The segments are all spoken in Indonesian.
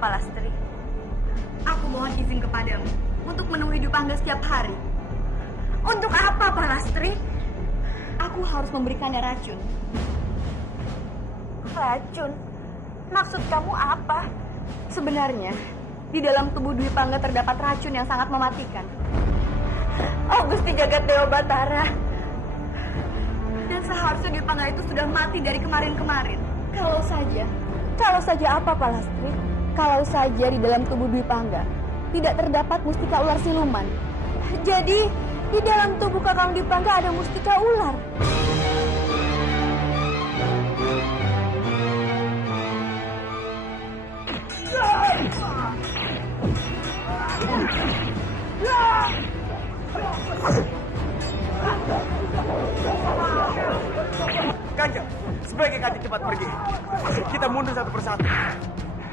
Palastri? Aku mohon izin kepadamu untuk menemui Dwi Pangga setiap hari. Untuk apa, Palastri? Aku harus memberikannya racun. Racun? Maksud kamu apa? Sebenarnya, di dalam tubuh Dwi Pangga terdapat racun yang sangat mematikan. Oh, Gusti Jagat Dewa Batara. Dan seharusnya Dwi Pangga itu sudah mati dari kemarin-kemarin. Kalau saja apa, Palastri? Kalau saja di dalam tubuh Dwi Pangga tidak terdapat mustika ular siluman. Jadi, di dalam tubuh Kakang Dwi Pangga ada mustika ular. Kanjeng, sebaiknya Kanjeng cepat pergi. Kita mundur satu persatu.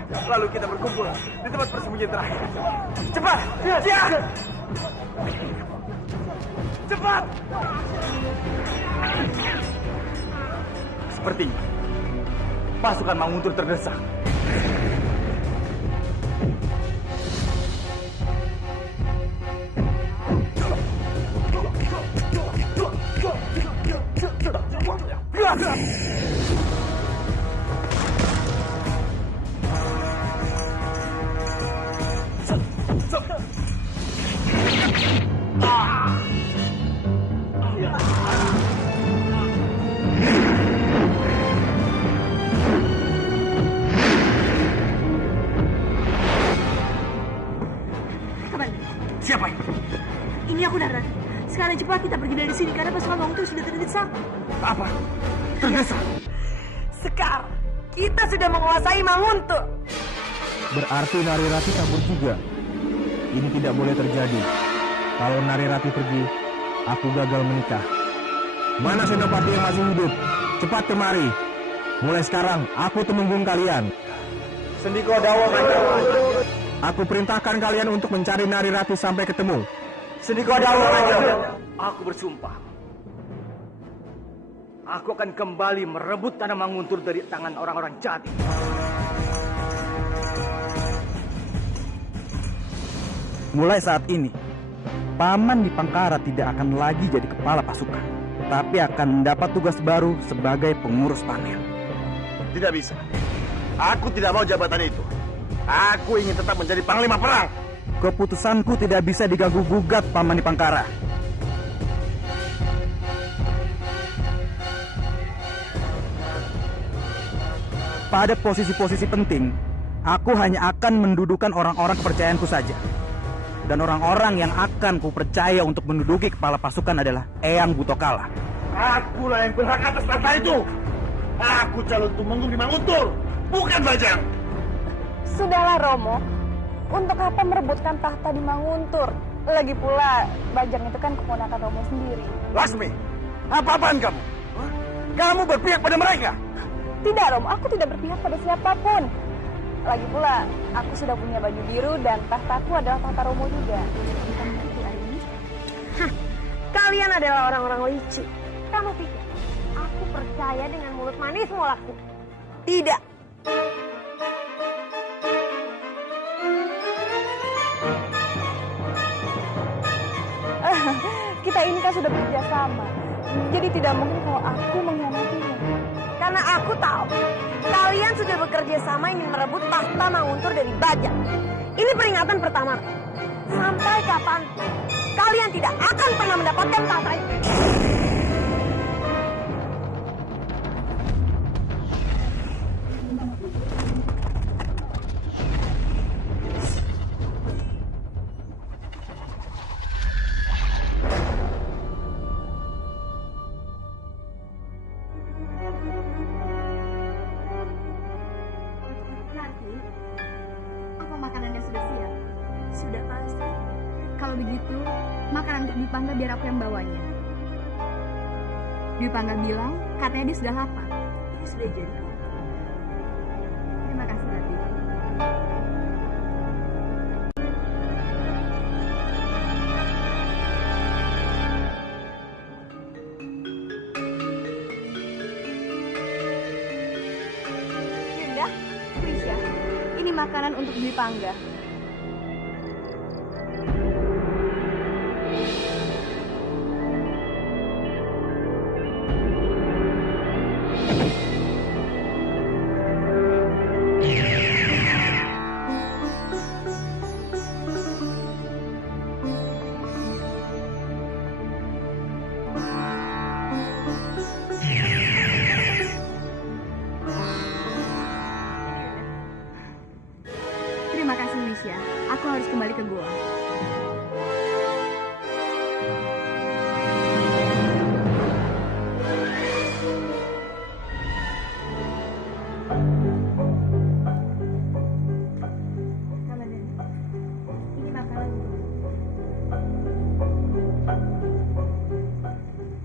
Lalu kita berkumpul di tempat persembunyian terakhir. Cepat! Siap! Cepat! Sepertinya pasukan Manguntur terdesak. Siapa ini? Ini aku, Nara. Sekarang cepat kita pergi dari sini karena pasukan Manguntur sudah terdesak. Apa? Terdesak? Sekar, kita sudah menguasai Manguntur. Berarti Narirati kabur juga. Ini tidak boleh terjadi. Kalau Narirati pergi, aku gagal menikah. Mana Senopati yang masih hidup? Cepat kemari. Mulai sekarang, aku temunggung kalian. Sendiko Dawa Kanjeng. Aku perintahkan kalian untuk mencari Narirati sampai ketemu. Sendiko Dawa Kanjeng. Aku bersumpah. Aku akan kembali merebut tanah Manguntur dari tangan orang-orang jahat. Mulai saat ini, Paman Dipangkara tidak akan lagi jadi kepala pasukan, tapi akan mendapat tugas baru sebagai pengurus panen. Tidak bisa. Aku tidak mau jabatan itu. Aku ingin tetap menjadi panglima perang. Keputusanku tidak bisa diganggu-gugat, Paman Dipangkara. Pada posisi-posisi penting, aku hanya akan mendudukan orang-orang kepercayaanku saja. Dan orang-orang yang akan kupercaya untuk menduduki kepala pasukan adalah Eyang Butokala. Akulah yang berhak atas tahta itu. Aku calon tumenggung di Manguntur, bukan Bajang. Sudahlah, Romo. Untuk apa merebutkan tahta di Manguntur? Lagi pula, Bajang itu kan keponakan Romo sendiri. Lasmi, apa-apaan kamu? Kamu berpihak pada mereka? Tidak, Romo. Aku tidak berpihak pada siapapun. Lagi pula, aku sudah punya baju biru dan tahtaku adalah tahta Romo juga. Bukan begitu, Aini? Hah, kalian adalah orang-orang licik. Kamu pikir aku percaya dengan mulut manismu, laku? Tidak. Kita ini kan sudah bekerja sama. Jadi tidak mungkin kalau aku mengkhianatinya. Karena aku tahu kalian sudah bekerja sama ingin merebut tahta Manguntur dari Bajang. Ini peringatan pertama. Sampai kapan kalian tidak akan pernah mendapatkan tahta itu. Sudah pasti. Kalau begitu, makanan untuk Dwi Pangga biar aku yang bawanya. Dwi Pangga bilang katanya dia sudah lapar. Ini sudah jadi. Terima kasih, Rati. Yunda, Prisya, ini makanan untuk Dwi Pangga. Terima kasih, Lisya. Aku harus kembali ke goa. Ini makanan.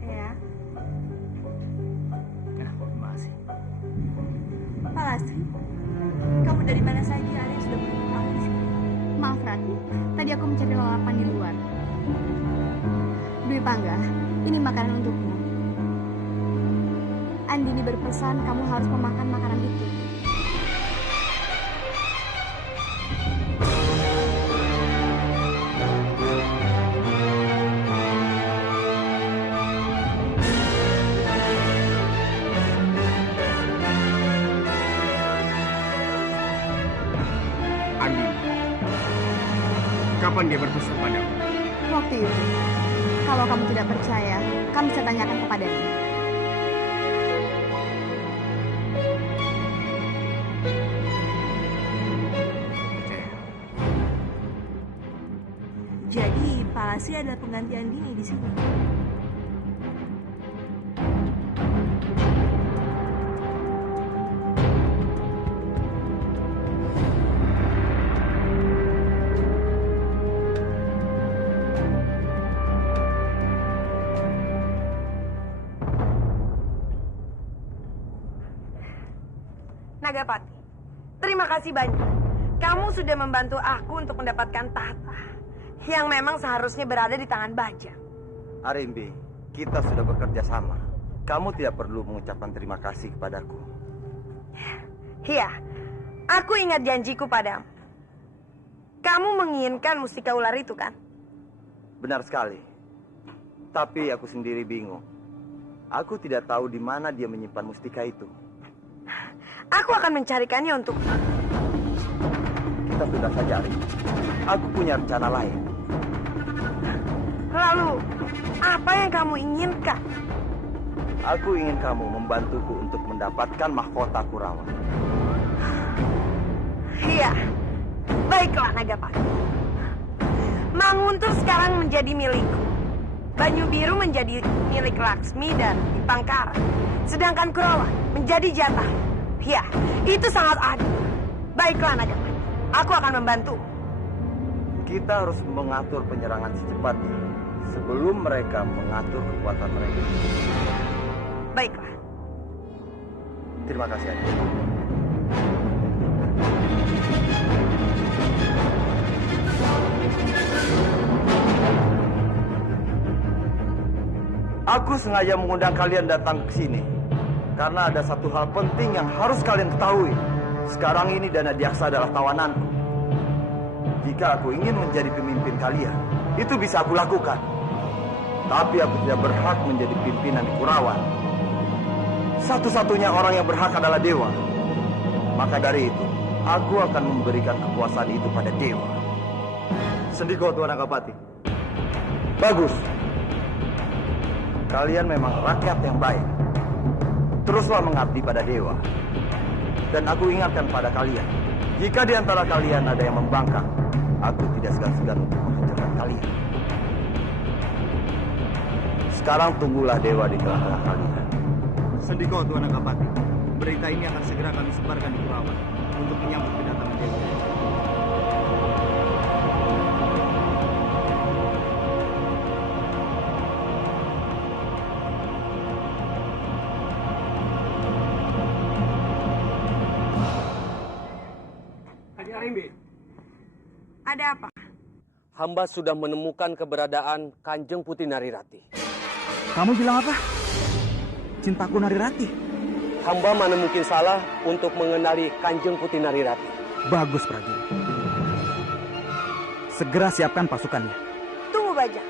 Ya. Ya, terima kasih. Pak Lastri, kamu dari mana saja? Ada yang sudah bertemu kamu di sini. Maaf, Rati. Tadi aku mencari lalapan di luar. Dwi Pangga, ini makanan untukmu. Andini berpesan kamu harus memakan makanan itu. Andi, kapan dia berpesan padamu? Waktu itu, kalau kamu tidak percaya, kamu bisa tanyakan kepadanya. Percaya. Jadi, Pak Lasri adalah pengganti Andini di sini. Nagapati, terima kasih banyak. Kamu sudah membantu aku untuk mendapatkan tahta yang memang seharusnya berada di tangan Bajang. Arimbi, kita sudah bekerja sama. Kamu tidak perlu mengucapkan terima kasih kepadaku. Iya, aku ingat janjiku padamu. Kamu menginginkan mustika ular itu, kan? Benar sekali. Tapi aku sendiri bingung. Aku tidak tahu di mana dia menyimpan mustika itu. Aku akan mencarikannya untuk... Kita sudah saja, Arimbi. Aku punya rencana lain. Lalu, apa yang kamu inginkan? Aku ingin kamu membantuku untuk mendapatkan mahkota Kurawa. Iya, baiklah Nagapati. Manguntur sekarang menjadi milikku. Banyu Biru menjadi milik Laksmi dan Dipangkara. Sedangkan Kurawa menjadi jatah. Ya, itu sangat adil. Baiklah Nagapati, aku akan membantu. Kita harus mengatur penyerangan secepatnya sebelum mereka mengatur kekuatan mereka. Baiklah. Terima kasih, Arimbi. Aku sengaja mengundang kalian datang ke sini karena ada satu hal penting yang harus kalian ketahui. Sekarang ini Dana Diaksa adalah tawananku. Jika aku ingin menjadi pemimpin kalian, itu bisa aku lakukan. Tapi aku tidak berhak menjadi pimpinan di Kurawan. Satu-satunya orang yang berhak adalah Dewa. Maka dari itu, aku akan memberikan kekuasaan itu pada Dewa. Sendiko, Tuan Nagapati. Bagus. Kalian memang rakyat yang baik. Teruslah mengabdi pada Dewa. Dan aku ingatkan pada kalian, jika di antara kalian ada yang membangkang, aku tidak segan-segan untuk menghancurkan kalian. Sekarang tunggulah Dewa di tengah-tengah kalian. Sendiko, Tuan Nagapati. Berita ini akan segera kami sebarkan di Kurawan untuk menyambut kedatangan Dewa. Adik Arimbi. Ada apa? Hamba sudah menemukan keberadaan Kanjeng Putri Narirati. Kamu bilang apa? Cintaku Narirati. Hamba mana mungkin salah untuk mengenali Kanjeng Putri Narirati. Bagus, prajurit. Segera siapkan pasukannya. Tunggu Bajang,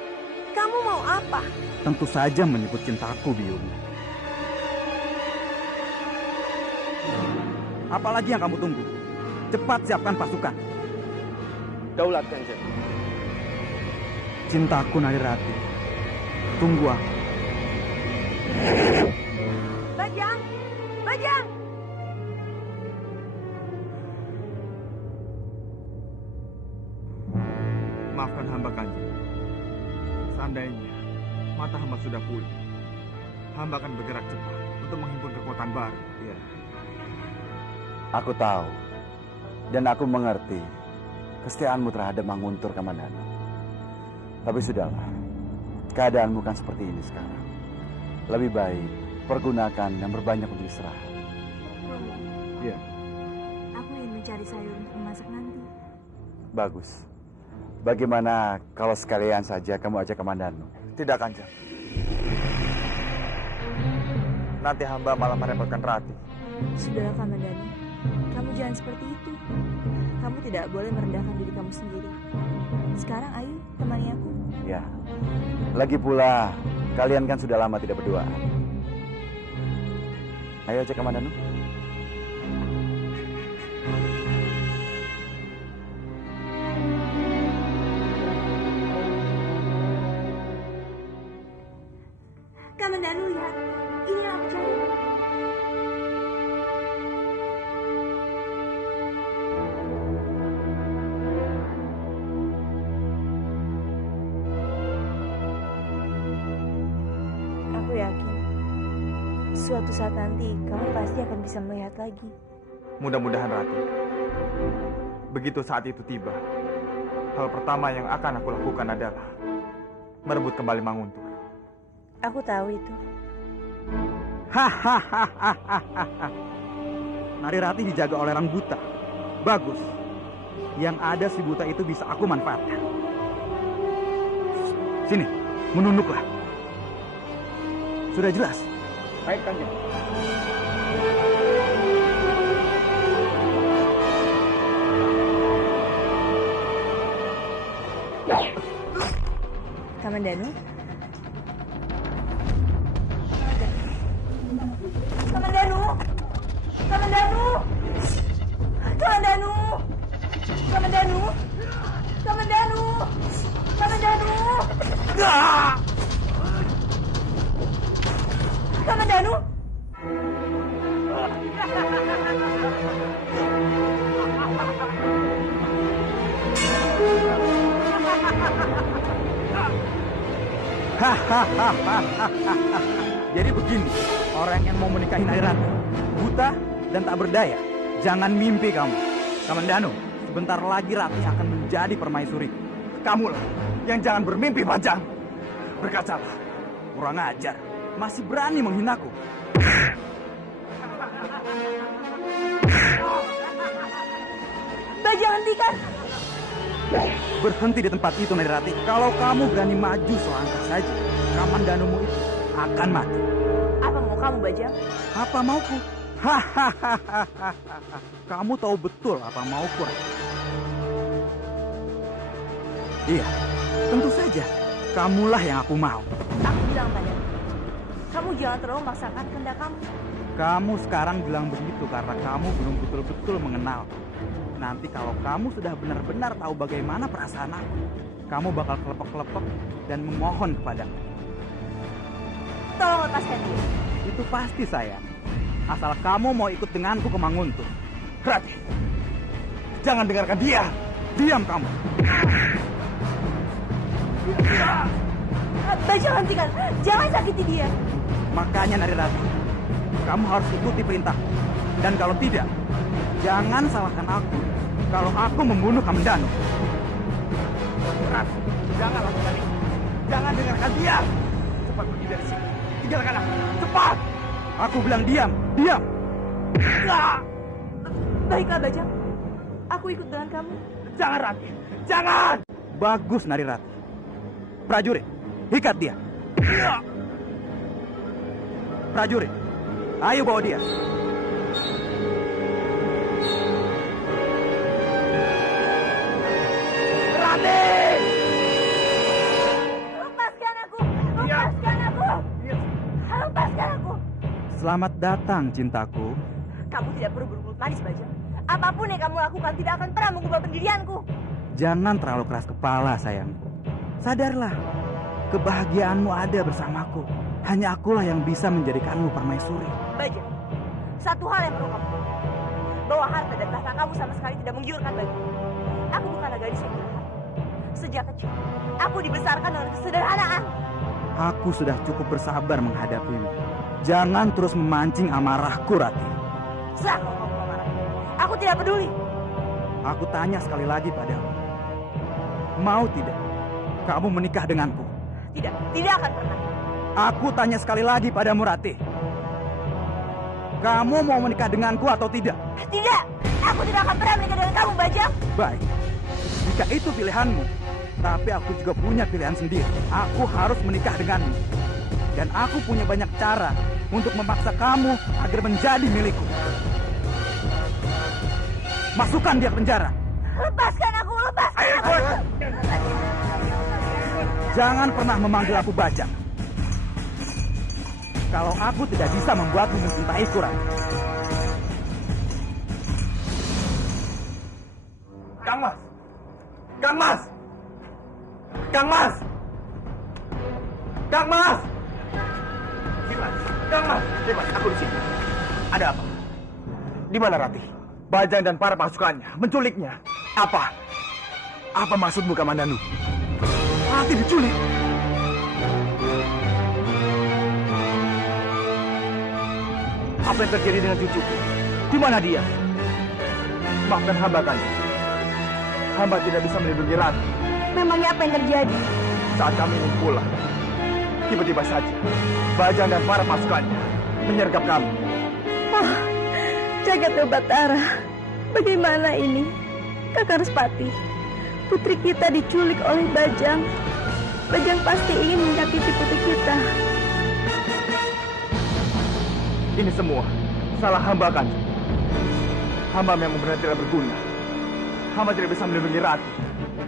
kamu mau apa? Tentu saja menyebut cintaku, Biyung. Apalagi yang kamu tunggu? Cepat siapkan pasukan. Daulat Kanjeng. Cintaku Narirati, tunggu aku. Bajang, Bajang. Maafkan hamba Kanjeng. Seandainya mata hamba sudah pulih, hamba akan bergerak cepat untuk menghimpun kekuatan baru. Ya. Aku tahu dan aku mengerti kesetiaanmu terhadap Manguntur Kamandanu. Tapi sudahlah, keadaan bukan seperti ini sekarang. Lebih baik pergunakan dan berbanyak untuk istirahat. Romo, Ya, aku ingin mencari sayur untuk memasak nanti. bagus. Bagaimana kalau sekalian saja kamu ajak Kamandanu? Tidak, Kanjeng. Nanti hamba malah merepotkan Rati. Sudahlah Kamandanu, kamu jangan seperti itu. Kamu tidak boleh merendahkan diri kamu sendiri. Sekarang ayo, temani aku. Ya, lagi pula kalian kan sudah lama tidak berduaan. Ayo ajak Kamandanu. Kamandanu, lihat. Ini yang aku cari. Aku yakin suatu saat nanti kamu pasti akan bisa melihat lagi. Mudah-mudahan Rati. Begitu saat itu tiba, hal pertama yang akan aku lakukan adalah merebut kembali Manguntur. Aku tahu itu. Hahaha. Narirati dijaga oleh orang buta. Bagus. Yang ada si buta itu bisa aku manfaatkan. Sini, menunduklah. Sudah jelas. Baik, Kanjeng. Kamandanu, Kamandanu! Kamandanu! Kamandanu! Kamandanu! Kamandanu! Kamandanu! Kamandanu! Jadi begini, orang yang mau menikahi Narirati, buta dan tak berdaya. Jangan mimpi kamu. Kamandanu, sebentar lagi Rati akan menjadi permaisuri. Kamulah yang jangan bermimpi, Bajang. Berkacalah, kurang ajar. Masih berani menghinaku. Bajang, hentikan! Berhenti di tempat itu, Narirati. Kalau kamu berani maju selangkah saja, Kamandanumu itu akan mati. Apa mau kamu, Bajang? Apa mauku? Hahaha. Kamu tahu betul apa mauku, Rati. Iya, tentu saja. Kamulah yang aku mau. Aku bilang padamu, kamu jangan terlalu memaksakan kehendak kamu. Kamu sekarang bilang begitu karena kamu belum betul-betul mengenal. Nanti kalau kamu sudah benar-benar tahu bagaimana perasaan aku, kamu bakal kelepek-kelepek dan memohon kepadaku. Tolong lepaskan dia. Itu pasti, sayang. Asal kamu mau ikut denganku ke Manguntur. Rati, jangan dengarkan dia. Diam kamu. Bajang, hentikan! Jangan sakiti dia! Makanya Narirati, kamu harus ikuti perintah. Dan kalau tidak, jangan salahkan aku kalau aku membunuh Kamandanu. Rati, jangan lakukan itu. Jangan dengarkan dia. Cepat pergi dari sini. Tinggalkan aku. Cepat. Aku bilang diam, diam. Baiklah, Bajang. Aku ikut dengan kamu. Jangan, Rati. Jangan. Bagus, Narirati. Prajurit, ikat dia. Prajurit, ayo bawa dia. Selamat datang, cintaku. Kamu tidak perlu bermulut manis, Bajang. Apapun yang kamu lakukan tidak akan pernah mengubah pendirianku. Jangan terlalu keras kepala, sayangku. Sadarlah, kebahagiaanmu ada bersamaku. Hanya akulah yang bisa menjadikanmu permaisuri. Bajang, satu hal yang perlu kamu tahu, bahwa harta dan tahta kamu sama sekali tidak menggiurkan bagiku. Aku bukanlah gadis yang durhaka. Sejak kecil, aku dibesarkan dengan kesederhanaan. Aku sudah cukup bersabar menghadapimu. Jangan terus memancing amarahku, Rati. Serah kau kamu marah. Aku tidak peduli. Aku tanya sekali lagi padamu. Mau tidak kamu menikah denganku? Tidak, tidak akan pernah. Aku tanya sekali lagi padamu, Rati. Kamu mau menikah denganku atau tidak? Tidak, aku tidak akan pernah menikah dengan kamu, Bajang. Baik, jika itu pilihanmu, tapi aku juga punya pilihan sendiri. Aku harus menikah denganmu. Dan aku punya banyak cara untuk memaksa kamu agar menjadi milikku. Masukkan dia ke penjara. Lepaskan aku, lepaskan aku. Jangan pernah memanggil aku Bajang. Kalau aku tidak bisa membuatmu mencintaiku, Rati. Kang Mas! Kang Mas! Kang Mas! Kang Mas! Kang Mas! Dimas, aku di sini. Ada apa? Di mana Ratih? Bajang dan para pasukannya menculiknya. Apa? Apa maksudmu, Kamandanu? Ratih diculik? Apa yang terjadi dengan cucuku? Di mana dia? Maafkan hamba, kan? Hamba tidak bisa melindungi Ratih. Memangnya apa yang terjadi? Saat kami ingin pulang, tiba-tiba saja Bajang dan para pasukannya menyergap kami. Oh, Jagat Dewa Batara, bagaimana ini? Kakang Respati, putri kita diculik oleh Bajang. Bajang pasti ingin menyakiti putri kita. Ini semua salah hamba, kan? Hamba memang benar tidak berguna. Hamba tidak bisa melindungi Ratih.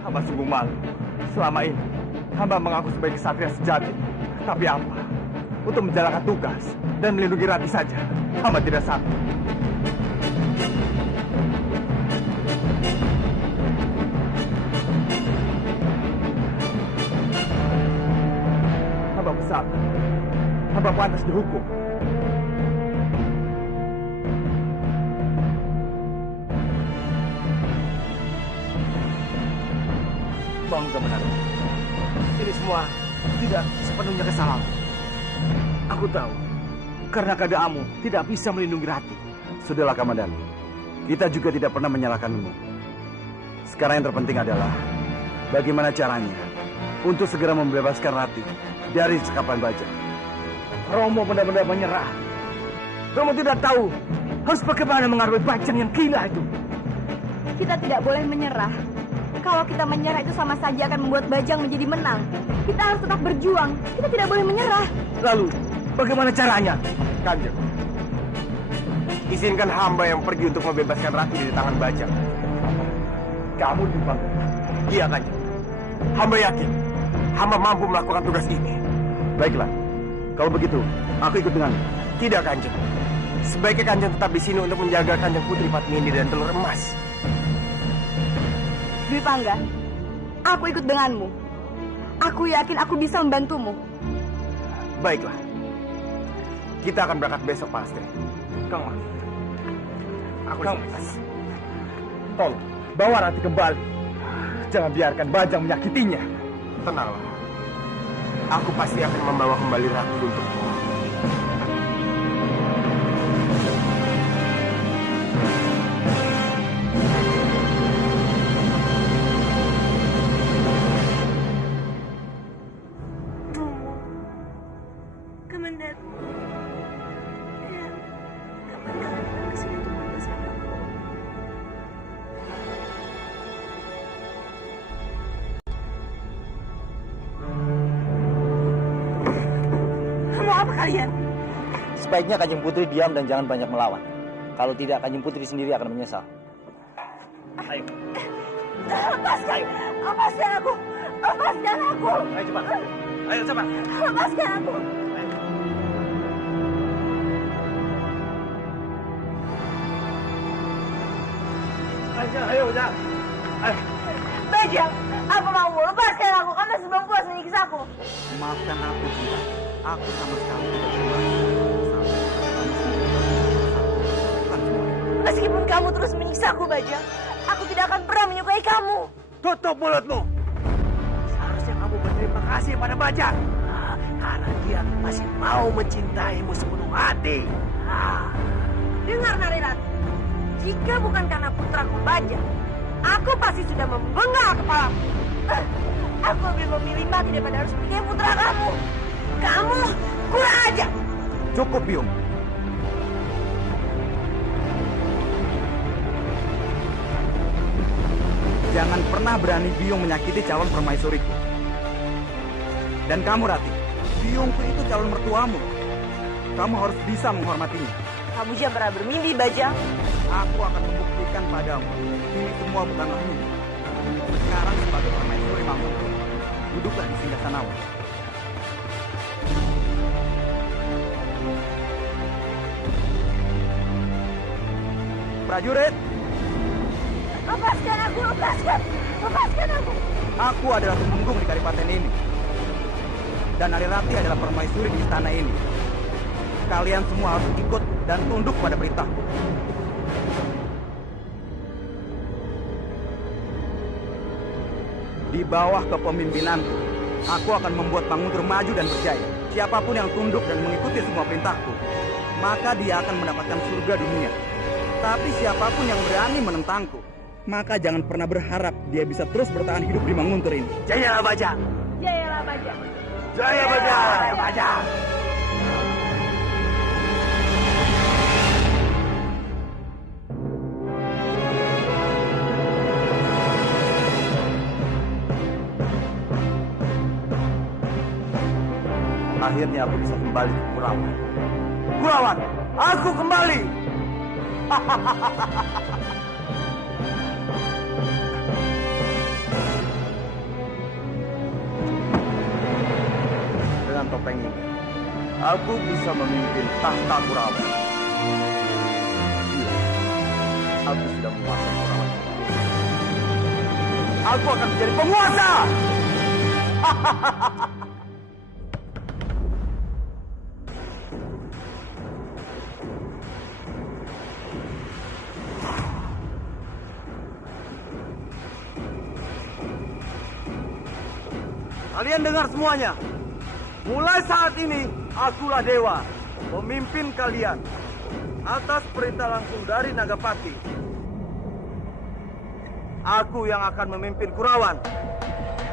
Hamba sungguh malu. Selama ini, hamba mengaku sebagai kesatria sejati. Tapi apa? Untuk menjalankan tugas dan melindungi Ratih saja, hamba tidak sanggup. Hamba bersalah. Hamba pantas dihukum. Bang Kamandanu, ini semua tidak sepenuhnya kesalahan. Aku tahu, karena keadaanmu tidak bisa melindungi Ratih. Sudahlah, Kamandanu. Kita juga tidak pernah menyalahkanmu. Sekarang yang terpenting adalah bagaimana caranya untuk segera membebaskan Ratih dari sekapan Bajang. Romo benar-benar menyerah. Romo tidak tahu harus bagaimana mengarungi Bajang yang gila itu. Kita tidak boleh menyerah. Kalau kita menyerah itu sama saja akan membuat Bajang menjadi menang. Kita harus tetap berjuang. Kita tidak boleh menyerah. Lalu, bagaimana caranya? Kanjeng, izinkan hamba yang pergi untuk membebaskan Ratih dari tangan Bajang. Kamu dibangga? Iya, Kanjeng. Hamba yakin, hamba mampu melakukan tugas ini. Baiklah, kalau begitu, aku ikut denganmu. Tidak, Kanjeng. Sebaiknya Kanjeng tetap di sini untuk menjaga Kanjeng Putri Padmini dan telur emas. Dwi Pangga, aku ikut denganmu. Aku yakin aku bisa membantumu. Baiklah. Kita akan berangkat besok, Pak Astri. Kang Mas. Kang Mas. Tolong, bawa Ratih kembali. Jangan biarkan Bajang menyakitinya. Tenanglah. Aku pasti akan membawa kembali Ratih untukmu. Sebaiknya Kanjeng Putri diam dan jangan banyak melawan. Kalau tidak, Kanjeng Putri sendiri akan menyesal. Ayo. Lepaskan! Lepaskan aku! Lepaskan aku! Ayo cepat. Ayo cepat. Lepaskan aku! Bajang, apa mau lepaskan aku? Kamu masih belum puas menyiksa aku. Maafkan aku, Cinta. Aku sama sekali tidak bersalah. Meskipun kamu terus menyiksa aku, Bajang, aku tidak akan pernah menyukai kamu. Tutup mulutmu. Seharusnya kamu berterima kasih pada Bajang. Karena dia masih mau mencintaimu sepenuh hati. Dengar, Narirati. Jika bukan karena putraku Bajang, aku pasti sudah membenggal kepalamu. Aku lebih memilih mati daripada harus menikahi putra kamu. Kamu kurang aja. Cukup, Biung. Jangan pernah berani Biung menyakiti calon permaisuriku. Dan kamu, Rati, Biungku itu calon mertuamu. Kamu harus bisa menghormatinya. Kamu jangan pernah bermimpi, Bajang. Aku akan membuktikan padamu, ini semua bukanlah mimpi. Sekarang sebagai permaisuri Mangkunegaran, duduklah di singgasanamu. Prajurit, Lepaskan aku, lepaskan. Lepaskan aku. aku adalah tumenggung di kadipaten ini. Dan Narirati adalah permaisuri di istana ini. Kalian semua harus ikut dan tunduk pada perintahku. Di bawah kepemimpinanku, aku akan membuat Manguntur maju dan berjaya. Siapapun yang tunduk dan mengikuti semua perintahku, maka dia akan mendapatkan surga dunia. Tapi siapapun yang berani menentangku, maka jangan pernah berharap dia bisa terus bertahan hidup di Manguntur ini. Jayalah Bajang. Jayalah, Bajang. Jaya Bajang. Jaya Bajang. Akhirnya aku bisa kembali ke Kurawan. Kurawan, aku kembali. Dengan topeng ini, aku bisa memimpin tahta Kurawan. Iya, aku sudah menguasai Kurawan. Aku akan menjadi penguasa. Kalian dengar semuanya. Mulai saat ini, akulah dewa, pemimpin kalian. Atas perintah langsung dari Nagapati. Aku yang akan memimpin Kurawan.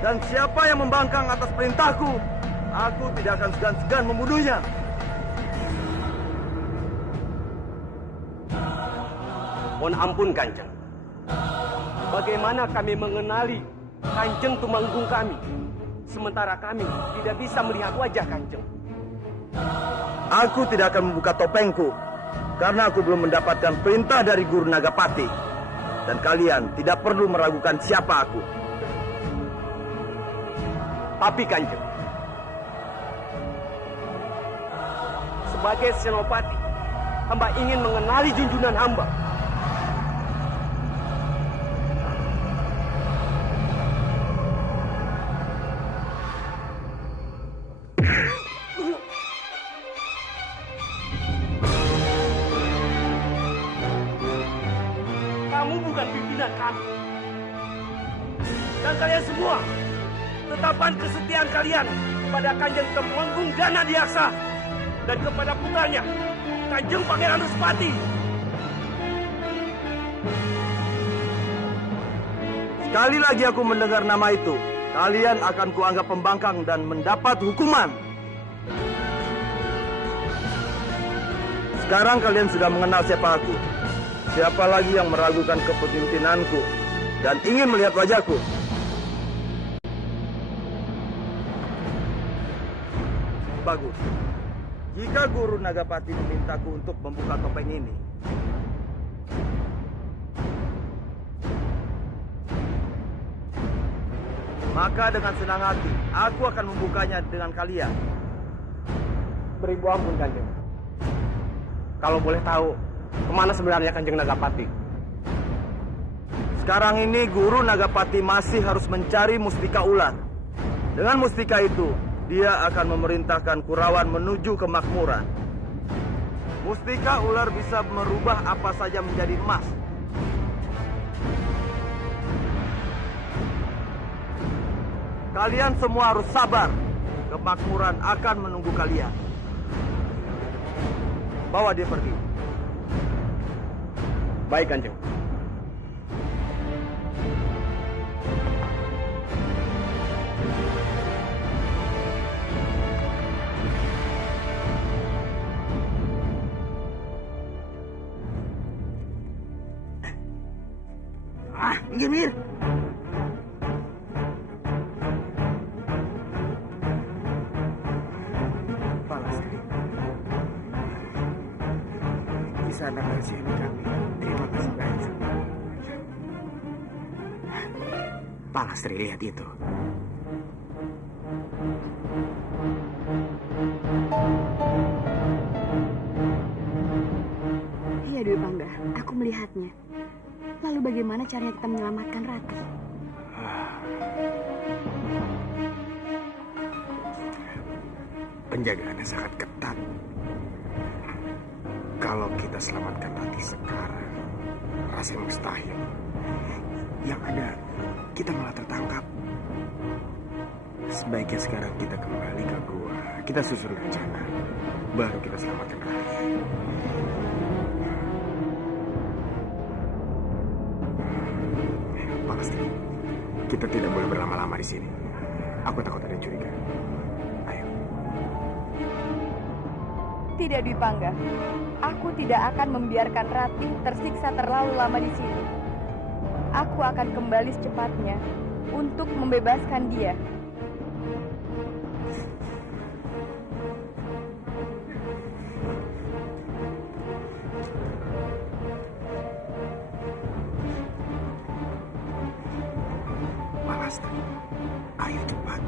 Dan siapa yang membangkang atas perintahku, aku tidak akan segan-segan membunuhnya. Mohon ampun, Kanjeng. Bagaimana kami mengenali Kanjeng Tumenggung kami, sementara kami tidak bisa melihat wajah Kanjeng? Aku tidak akan membuka topengku, karena aku belum mendapatkan perintah dari Guru Nagapati. Dan kalian tidak perlu meragukan siapa aku. Tapi Kanjeng, sebagai Senopati, hamba ingin mengenali junjungan hamba. Kamu bukan pimpinan kami. Dan kalian semua, tetapkan kesetiaan kalian kepada Kanjeng Tumenggung Danadiaksa dan kepada putranya, Kanjeng Pangeran Rusepati. Sekali lagi aku mendengar nama itu, kalian akan kuanggap pembangkang dan mendapat hukuman. Sekarang kalian sudah mengenal siapa aku. Siapa lagi yang meragukan kepemimpinanku dan ingin melihat wajahku? Bagus. Jika Guru Nagapati memintaku untuk membuka topeng ini, maka dengan senang hati aku akan membukanya dengan kalian. Beribu ampun, Kanjeng. Kalau boleh tahu, kemana sebenarnya Kanjeng Nagapati? Sekarang ini Guru Nagapati masih harus mencari mustika ular. Dengan mustika itu, dia akan memerintahkan Kurawan menuju kemakmuran. Mustika ular bisa merubah apa saja menjadi emas. Kalian semua harus sabar. Kemakmuran akan menunggu kalian. Bawa dia pergi. Baik, Kanjeng. Minggir, minggir. Palastri. Di sana kasihani kami. Terima kasih banyak. Palastri, lihat itu. Iya, Dwi Pangga. Aku melihatnya. Lalu bagaimana caranya kita menyelamatkan Rati? Penjagaannya sangat ketat. Kalau kita selamatkan Rati sekarang, rasanya mustahil. Yang ada, kita malah tertangkap. Sebaiknya sekarang kita kembali ke gua. Kita susun rencana. Baru kita selamatkan Rati. Pasti. Kita tidak boleh berlama-lama di sini. Aku takut ada yang curiga. Ayo. Tidak, Dwi Pangga. Aku tidak akan membiarkan Rati tersiksa terlalu lama di sini. Aku akan kembali secepatnya untuk membebaskan dia. Ayo cepat.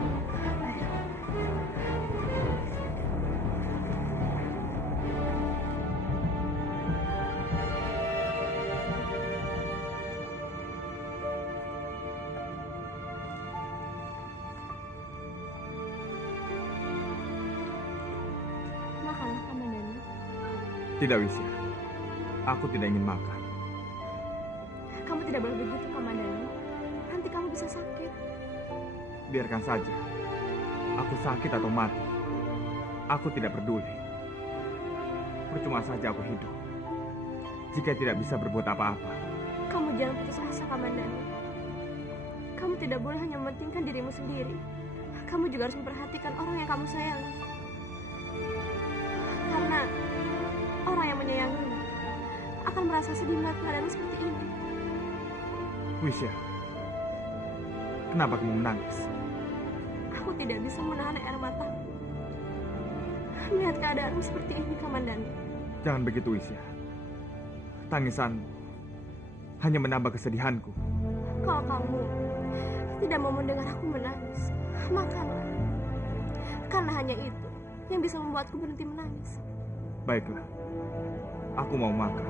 Makanlah, Kamandanu. Tidak, Wisya. Aku tidak ingin makan. Kamu tidak boleh begitu, Kamandanu. Nanti kamu bisa sakit. Biarkan saja. Aku sakit atau mati. Aku tidak peduli. Percuma saja aku hidup jika tidak bisa berbuat apa-apa. Kamu jangan putus asa, Kamandanu. Kamu tidak boleh hanya mementingkan dirimu sendiri. Kamu juga harus memperhatikan orang yang kamu sayangi. Karena orang yang menyayangimu akan merasa sedih melihat keadaan seperti ini. Wisya, kenapa kamu menangis? Aku tidak bisa menahan air mataku melihat keadaanmu seperti ini, Kamandanu. Jangan begitu, Wisya. Tangisan hanya menambah kesedihanku. Kalau kamu tidak mau mendengar aku menangis, makanlah. Karena hanya itu yang bisa membuatku berhenti menangis. Baiklah, aku mau makan.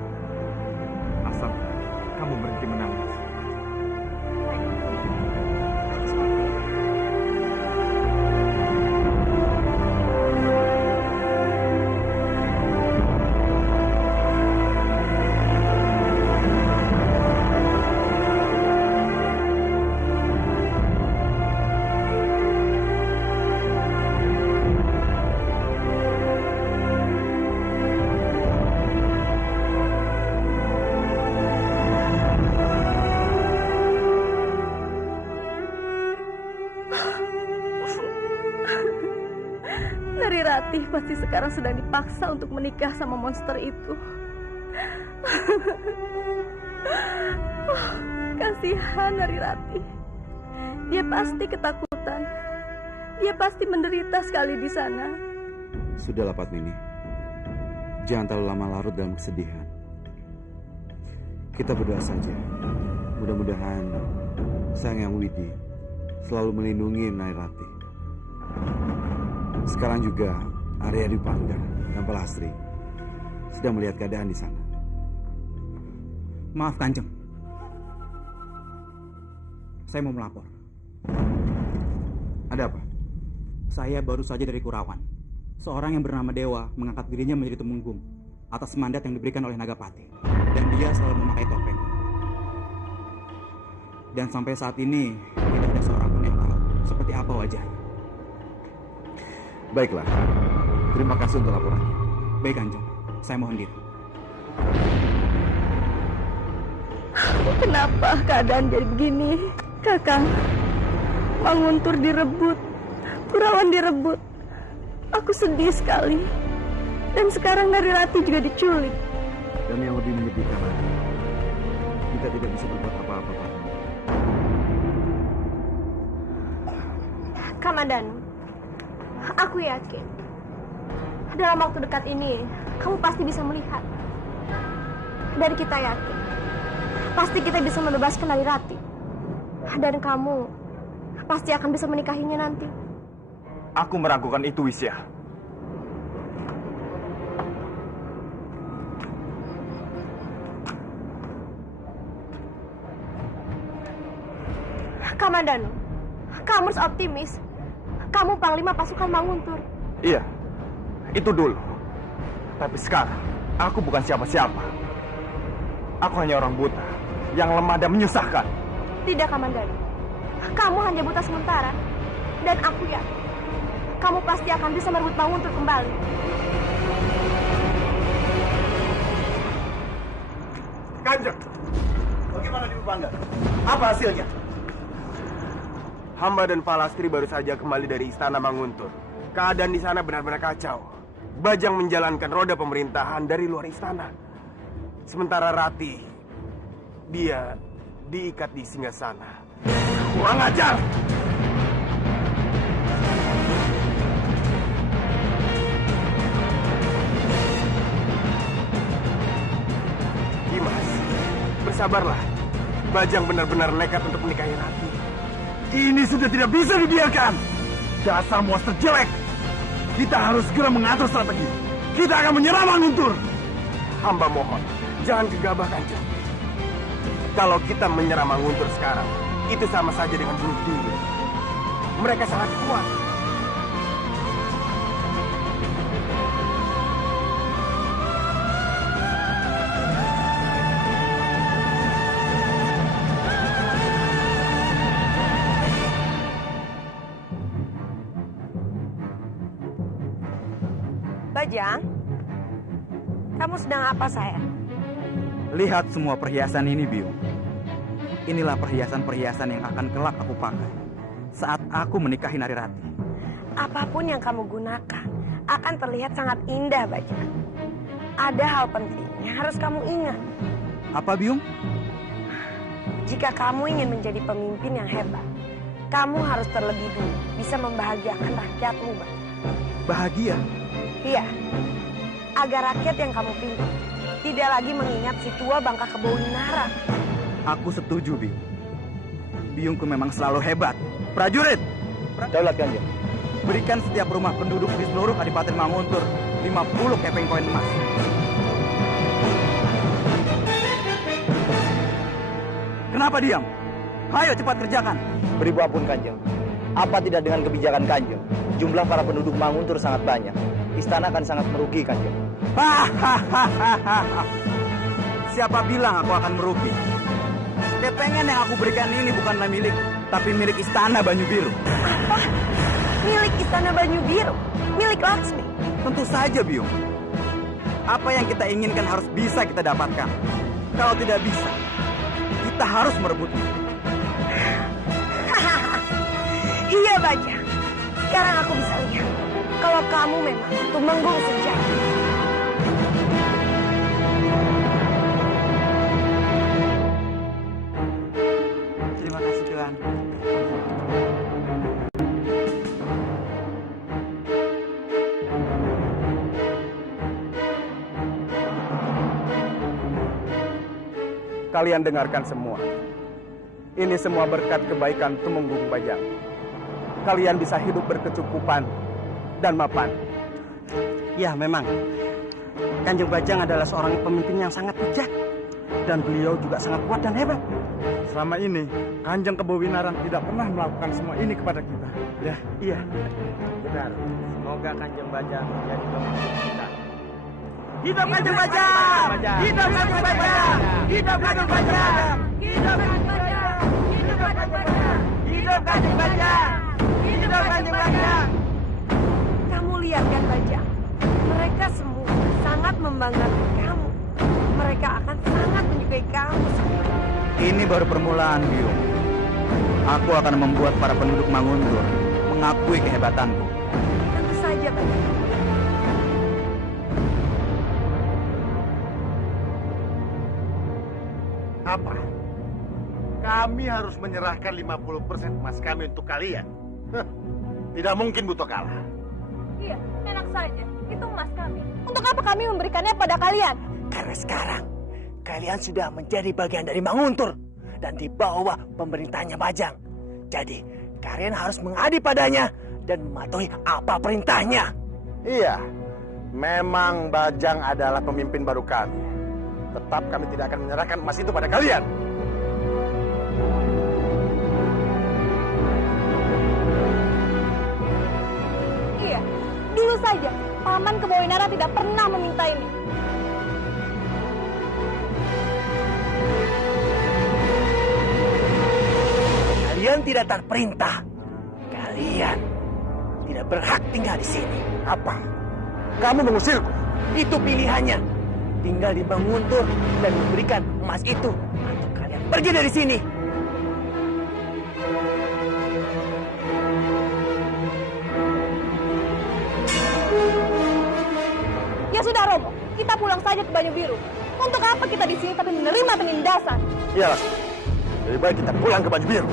Asal kamu berhenti menangis. Rati pasti sekarang sedang dipaksa untuk menikah sama monster itu. Kasihan Nari Rati. Dia pasti ketakutan. Dia pasti menderita sekali di sana. Sudahlah Padmini. Jangan terlalu lama larut dalam kesedihan. Kita berdoa saja. Mudah-mudahan Sang Yang Widi selalu melindungi Nari Rati. Sekarang juga Arya Dwi Pangga dan Palastri sedang melihat keadaan di sana. Maaf Kanjeng. saya mau melapor. Ada apa? Saya baru saja dari Kurawan. Seorang yang bernama Dewa mengangkat dirinya menjadi Tumenggung atas mandat yang diberikan oleh Nagapati. Dan dia selalu memakai topeng. Dan sampai saat ini tidak ada seorang pun yang tahu seperti apa wajahnya. Baiklah. Terima kasih untuk laporannya. Baik, Kanjeng. Saya mohon diri. Kenapa keadaan jadi begini, Kakang? Manguntur direbut, Kurawan direbut. Aku sedih sekali. Dan sekarang Narirati juga diculik. Dan yang lebih menyedihkan lagi, kita tidak bisa berbuat apa-apa, Pak. Kamandanu, aku yakin dalam waktu dekat ini kamu pasti bisa melihat. Dan kita yakin pasti kita bisa membebaskan Narirati. Dan kamu pasti akan bisa menikahinya nanti. Aku meragukan itu, Wisya. Kamandanu, kamu harus optimis. Kamu panglima pasukan Manguntur. Iya, itu dulu. Tapi sekarang, aku bukan siapa-siapa. Aku hanya orang buta yang lemah dan menyusahkan. Tidak, Kamandanu. Kamu hanya buta sementara. Dan aku yakin kamu pasti akan bisa merebut Manguntur kembali. Kanjeng, bagaimana di Banda? Apa hasilnya? Hamba dan Palastri baru saja kembali dari istana Manguntur. Keadaan di sana benar-benar kacau. Bajang menjalankan roda pemerintahan dari luar istana. Sementara Rati, dia diikat di singgasana. Kurang ajar! Dimas, bersabarlah. Bajang benar-benar nekat untuk menikahi Rati. Ini sudah tidak bisa dibiarkan. Dasar monster jelek. Kita harus segera mengatur strategi. Kita akan menyerang Manguntur. Hamba mohon, jangan gegabah, Kanjeng. Kalau kita menyerang Manguntur sekarang, itu sama saja dengan bunuh diri. Mereka sangat kuat. Bajang, kamu sedang apa, sayang? Lihat semua perhiasan ini, Biung. Inilah perhiasan-perhiasan yang akan kelak aku pakai saat aku menikahi Narirati. Apapun yang kamu gunakan akan terlihat sangat indah, Bajang. Ada hal penting yang harus kamu ingat. Apa, Biung? Jika kamu ingin menjadi pemimpin yang hebat, kamu harus terlebih dulu bisa membahagiakan rakyatmu, Bajang. Bahagia? Iya, agar rakyat yang kamu pimpin tidak lagi mengingat si tua Bangka Kebo Winara. Aku setuju, Biung. Biungku memang selalu hebat. Prajurit! Daulat, Kanjeng. Berikan setiap rumah penduduk di seluruh Kadipaten Manguntur 50 keping koin emas. Kenapa diam? Ayo cepat kerjakan. Beribu ampun, Kanjeng. Apa tidak dengan kebijakan Kanjeng? Jumlah para penduduk Manguntur sangat banyak. Istana akan sangat merugi, Kanjeng. Siapa bilang aku akan merugi? Kepengen yang aku berikan ini bukanlah milik, tapi milik Istana Banyu Biru. Apa? Milik Istana Banyu Biru? Milik Laksmi? Tentu saja, Biung. Apa yang kita inginkan harus bisa kita dapatkan. Kalau tidak bisa, kita harus merebutnya. Iya, Bajang. Sekarang aku bisa lihat kalau kamu memang Tumenggung sejati. Terima kasih, Tuhan. Kalian dengarkan semua. Ini semua berkat kebaikan Tumenggung Bajang. Kalian bisa hidup berkecukupan dan mapan. Ya, memang. Kanjeng Bajang adalah seorang pemimpin yang sangat bijak. Dan beliau juga sangat kuat dan hebat. selama ini Kanjeng Kebawinarang tidak pernah melakukan semua ini kepada kita. Ya, iya. Benar. Semoga Kanjeng Bajang menjadi pemimpin kita. Hidup Kanjeng Bajang! Hidup Kanjeng Bajang! Hidup Kanjeng Bajang! Hidup Kanjeng Bajang! Hidup Kanjeng Bajang! Hidup Kanjeng Bajang! Hidup Kanjeng Bajang! Kamu lihat kan Bajang? Mereka semua sangat membanggakan kamu. Mereka akan sangat menyukai kamu semua. Ini baru permulaan, Biung. Aku akan membuat para penduduk Manguntur mengakui kehebatanku. Tentu saja, Bajang. Apa? Kami harus menyerahkan 50% emas kami untuk kalian. Tidak mungkin Buto kalah. Iya, enak saja. Itu emas kami. Untuk apa kami memberikannya pada kalian? Karena sekarang kalian sudah menjadi bagian dari Manguntur dan di bawah pemerintahnya Bajang. Jadi kalian harus mengabdi padanya dan mematuhi apa perintahnya. Iya, memang Bajang adalah pemimpin baru kami. Tetap kami tidak akan menyerahkan emas itu pada kalian. Iya, dulu saja Paman Kebawinarang tidak pernah meminta ini. Kalian tidak terperintah. Kalian tidak berhak tinggal di sini. Apa? Kamu mengusirku? Itu pilihannya. Tinggal di Manguntur dan memberikan emas itu atau kalian pergi dari sini. Ya sudah Romo, kita pulang saja ke Banyu Biru. Untuk apa kita di sini tapi menerima penindasan? Iyalah, lebih baik kita pulang ke Banyu Biru.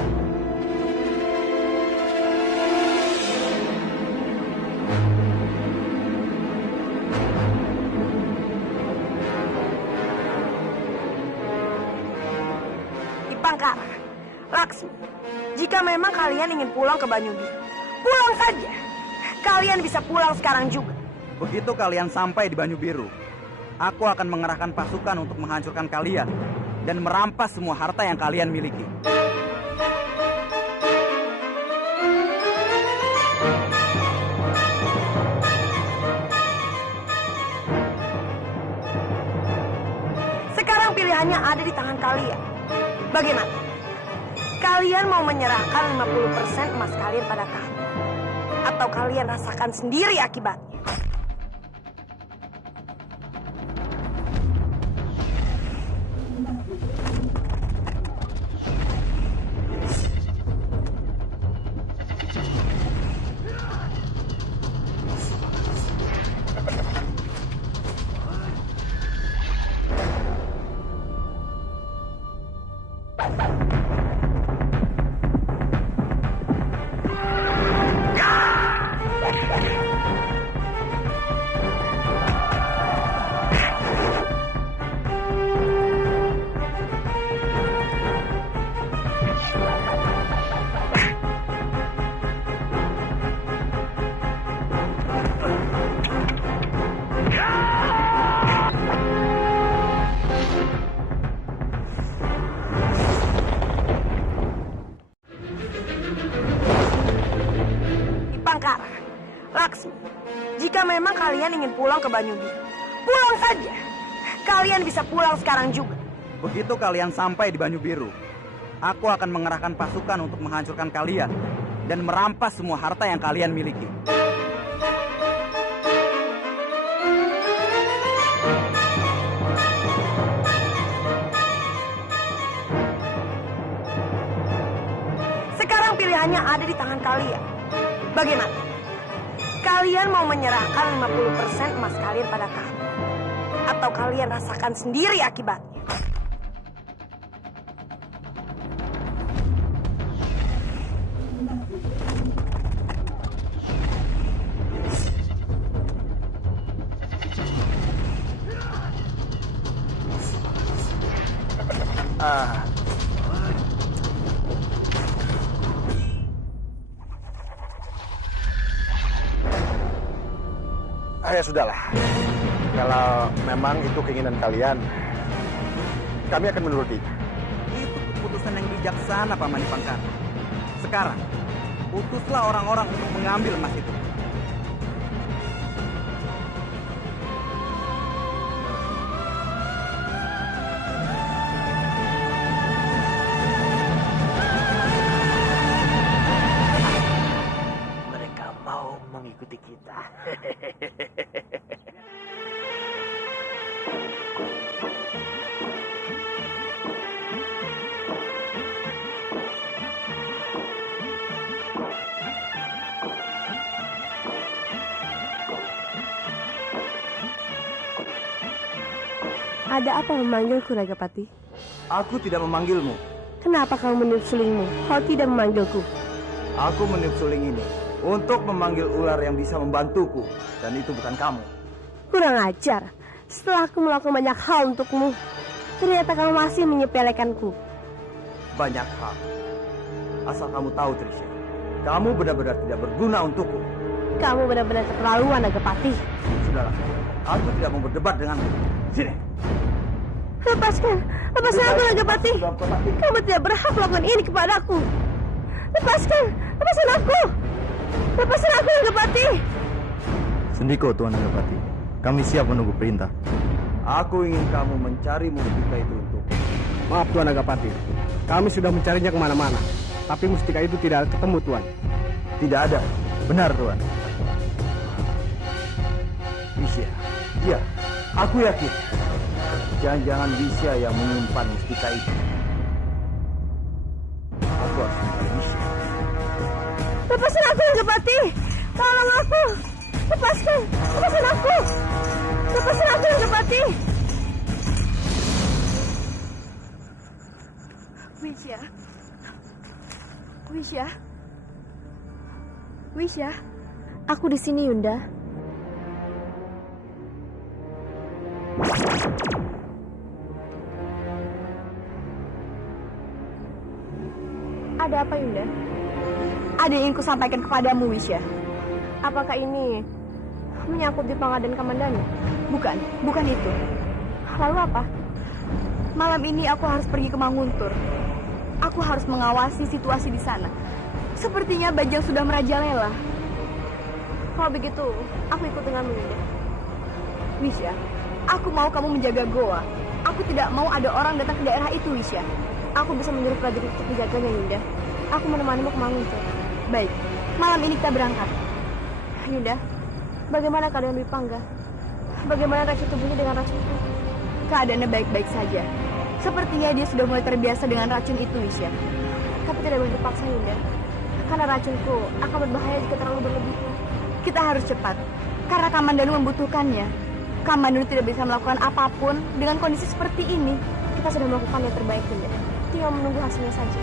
Pangkara, Laksmi, jika memang kalian ingin pulang ke Banyu Biru, pulang saja. Kalian bisa pulang sekarang juga. Begitu kalian sampai di Banyu Biru, aku akan mengerahkan pasukan untuk menghancurkan kalian dan merampas semua harta yang kalian miliki. Sekarang pilihannya ada di tangan kalian. Bagaimana? Kalian mau menyerahkan 50% emas kalian pada kami? Atau kalian rasakan sendiri akibatnya? Pangkara, Laksmi, jika memang kalian ingin pulang ke Banyu Biru, pulang saja. Kalian bisa pulang sekarang juga. Begitu kalian sampai di Banyu Biru, aku akan mengerahkan pasukan untuk menghancurkan kalian dan merampas semua harta yang kalian miliki. Sekarang pilihannya ada di tangan kalian. Bagaimana? Kalian mau menyerahkan 50% emas kalian pada kami? Atau kalian rasakan sendiri akibatnya? Ya sudahlah. Kalau memang itu keinginan kalian, kami akan menuruti. Itu keputusan yang bijaksana, Paman Dipangkara. Sekarang, utuslah orang-orang untuk mengambil emas itu. Mereka mau mengikuti kita. Ada apa memanggilku, Nagapati? Aku tidak memanggilmu. Kenapa kamu meniup sulingmu? Kau tidak memanggilku. Aku meniup suling ini untuk memanggil ular yang bisa membantuku. Dan itu bukan kamu. Kurang ajar. Setelah aku melakukan banyak hal untukmu, ternyata kamu masih menyepelekanku. Banyak hal. Asal kamu tahu, Trisha, kamu benar-benar tidak berguna untukku. Kamu benar-benar keterlaluan, Nagapati. Sudahlah, aku tidak mau berdebat denganmu. Sini. Lepaskan aku, Nagapati. Kamu tidak berhak melakukan ini kepadaku. Lepaskan aku. Lepaskan aku, Nagapati. Sendiko, Tuan Nagapati. Kami siap menunggu perintah. Aku ingin kamu mencari mustika itu untuk. Maaf Tuan Nagapati, kami sudah mencarinya kemana-mana. Tapi mustika itu tidak ketemu, Tuan. Tidak ada. Benar, Tuan. Wisya. Ya, aku yakin. Jangan-jangan Wisya yang menyimpan mustika itu. Aku harus mencari Wisya. Lepaskan aku, Nagapati. Tolong aku. Lepaskan aku. Lepaskan aku, Nagapati. Wisya. Aku di sini, Yunda. Ada apa, Yunda? Ada yang ingin kusampaikan kepadamu, Wisya. Apakah ini menyangkut di Pangadan Kamandanu? Bukan itu. Lalu apa? Malam ini aku harus pergi ke Manguntur. Aku harus mengawasi situasi di sana. Sepertinya Bajang sudah merajalela. Kalau begitu, aku ikut denganmu, Yunda. Wisya, aku mau kamu menjaga goa. Aku tidak mau ada orang datang ke daerah itu, Wisya. Aku bisa menyuruh prajurit untuk menjaganya, Yunda. Aku menemanimu ke Manguntur. Baik, malam ini kita berangkat. Yunda, bagaimana keadaan Dwi Pangga? Bagaimana racun tubuhnya dengan racunku? Keadaannya baik-baik saja. Sepertinya dia sudah mulai terbiasa dengan racun itu, Wisya. Tapi tidak boleh dipaksa, Yunda. Karena racunku akan berbahaya jika terlalu berlebihan. Kita harus cepat, karena Kamandanu membutuhkannya. Kamandanu tidak bisa melakukan apapun dengan kondisi seperti ini. Kita sudah melakukan yang terbaik, Yunda. Tinggal menunggu hasilnya saja.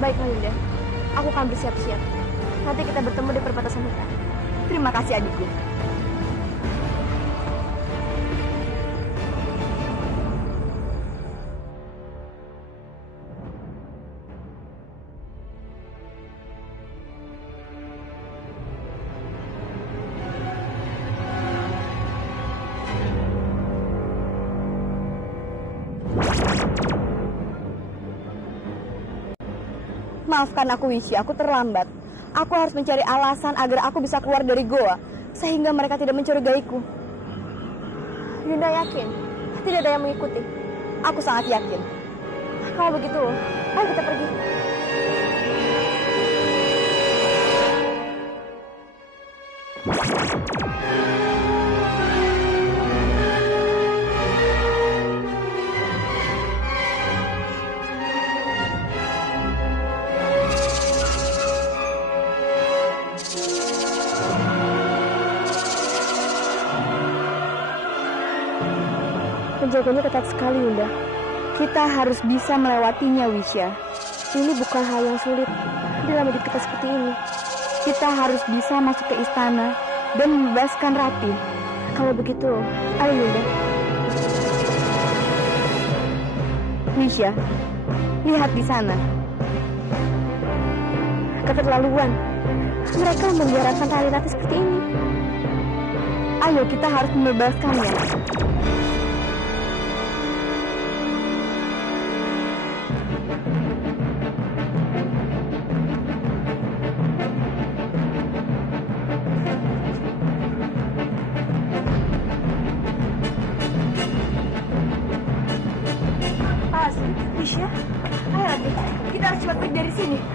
Baiklah, Yunda. Aku akan bersiap-siap. Nanti kita bertemu di perbatasan hutan. Terima kasih, adikku. Maafkan aku, Wisya, aku terlambat. Aku harus mencari alasan agar aku bisa keluar dari goa, sehingga mereka tidak mencurigaiku. Yunda yakin tidak ada yang mengikuti? Aku sangat yakin. Kalau begitu, ayo kita pergi. Penjaganya ketat sekali, Yunda. Kita harus bisa melewatinya, Wisya. Ini bukan hal yang sulit dalam hidup kita seperti ini. Kita harus bisa masuk ke istana dan membebaskan Rati. Kalau begitu, ayo, Yunda. Wisya, lihat di sana. Keterlaluan. Mereka membiarkan Rati seperti ini. Ayo, kita harus membebaskannya.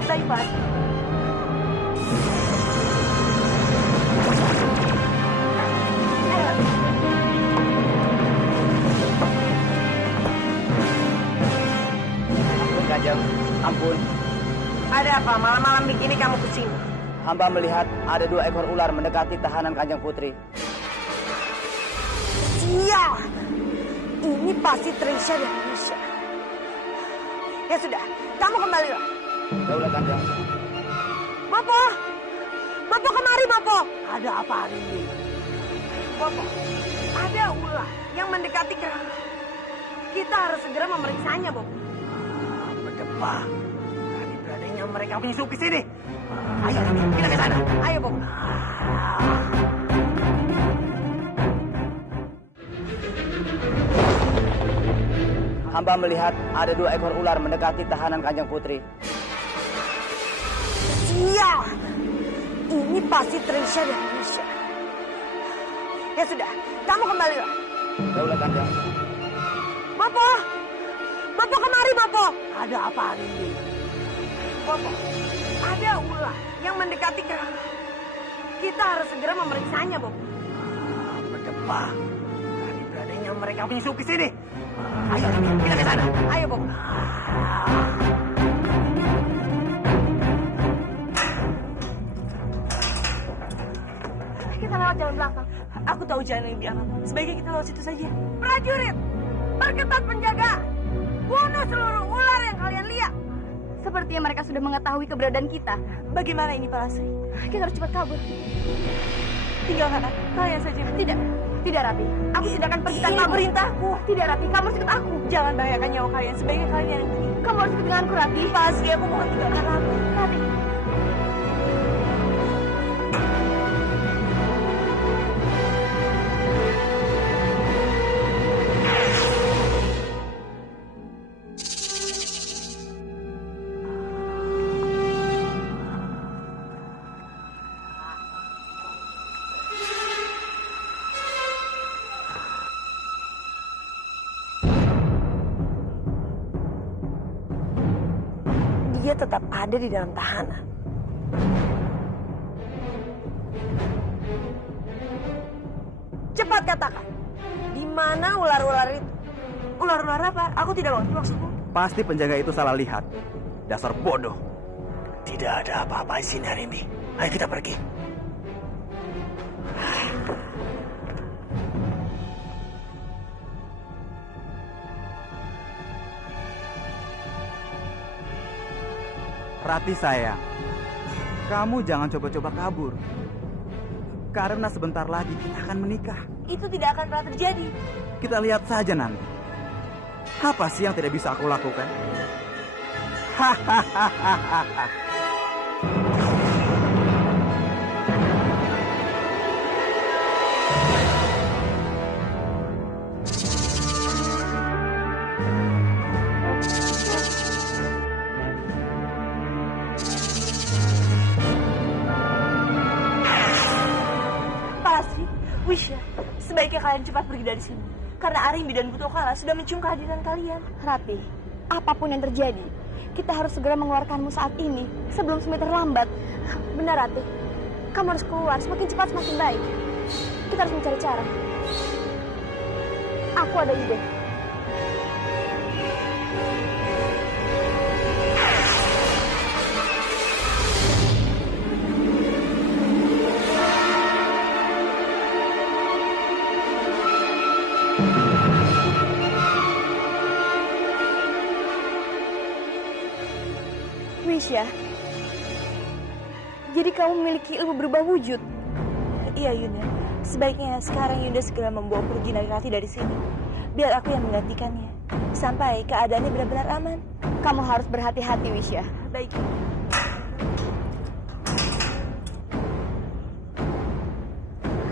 Baik, Pak. Ampun Kanjeng, ampun. Ada apa malam-malam begini kamu kesini? Hamba melihat ada 2 ekor ular mendekati tahanan Kanjeng Putri. Sial! Ini pasti Trisha dan Misha. Ya sudah, kamu kembalilah. Daulah Kanjeng. Bopo! Bopo kemari, Bopo! Ada apa hari ini? Bopo, ada ular yang mendekati keranda. Kita harus segera memeriksanya, Bopo. Berdebah. Berani-beraninya mereka menyusup ke sini. Ayo, kita ke sana. Ayo, Bopo. Hamba melihat ada 2 ekor ular mendekati tahanan Kanjeng Putri. Sial! Ini pasti Trisha dan Misha. Ya sudah, kamu kembalilah. Daulah Kanjeng. Bopo! Bopo kemari, Bopo! Ada apa hari ini? Bopo, ada ular yang mendekati keranda. Kita harus segera memeriksanya, Bopo. Berdebah. Berani-beraninya mereka menyusup ke sini. Ayo, kita ke sana. Ayo, Bopo. Kita lewat jalan belakang. Aku tahu jalan yang lebih aman. Sebaiknya kita lewat situ saja. Prajurit, perketat penjaga. Bunuh seluruh ular yang kalian lihat. Sepertinya mereka sudah mengetahui keberadaan kita. Bagaimana ini, Pak Lasri? Kita harus cepat kabur. Tinggalkan aku. Kalian saja. Tidak, tidak Rati. Aku tidak akan pergi tanpa Ini perintahku. Tidak Rati, kamu harus ikut aku. Jangan bahayakan nyawa kalian. Sebaiknya kalian yang pergi. Kamu harus ikut denganku Rati. Pak Lasri, aku mohon tinggalkan aku. Rati. Dia tetap ada di dalam tahanan. Cepat katakan, di mana ular-ular itu? Ular-ular apa? Aku tidak mengerti maksudmu. Pasti penjaga itu salah lihat. Dasar bodoh. Tidak ada apa-apa di sini hari ini. Ayo kita pergi. Rati sayang, kamu jangan coba-coba kabur. Karena sebentar lagi kita akan menikah. Itu tidak akan pernah terjadi. Kita lihat saja nanti. Apa sih yang tidak bisa aku lakukan? Hahaha. Wisha, sebaiknya kalian cepat pergi dari sini. Karena Arimbi dan Butokala sudah mencium kehadiran kalian. Rati, apapun yang terjadi, kita harus segera mengeluarkanmu saat ini sebelum semakin terlambat. Benar Rati, kamu harus keluar semakin cepat semakin baik. Kita harus mencari cara. Aku ada ide. Wisha, jadi kamu memiliki ilmu berubah wujud. Iya Yunda, sebaiknya sekarang Yunda segera membawa pergi Narirati dari sini. Biar aku yang menggantikannya sampai keadaannya benar-benar aman. Kamu harus berhati-hati Wisha. Baik.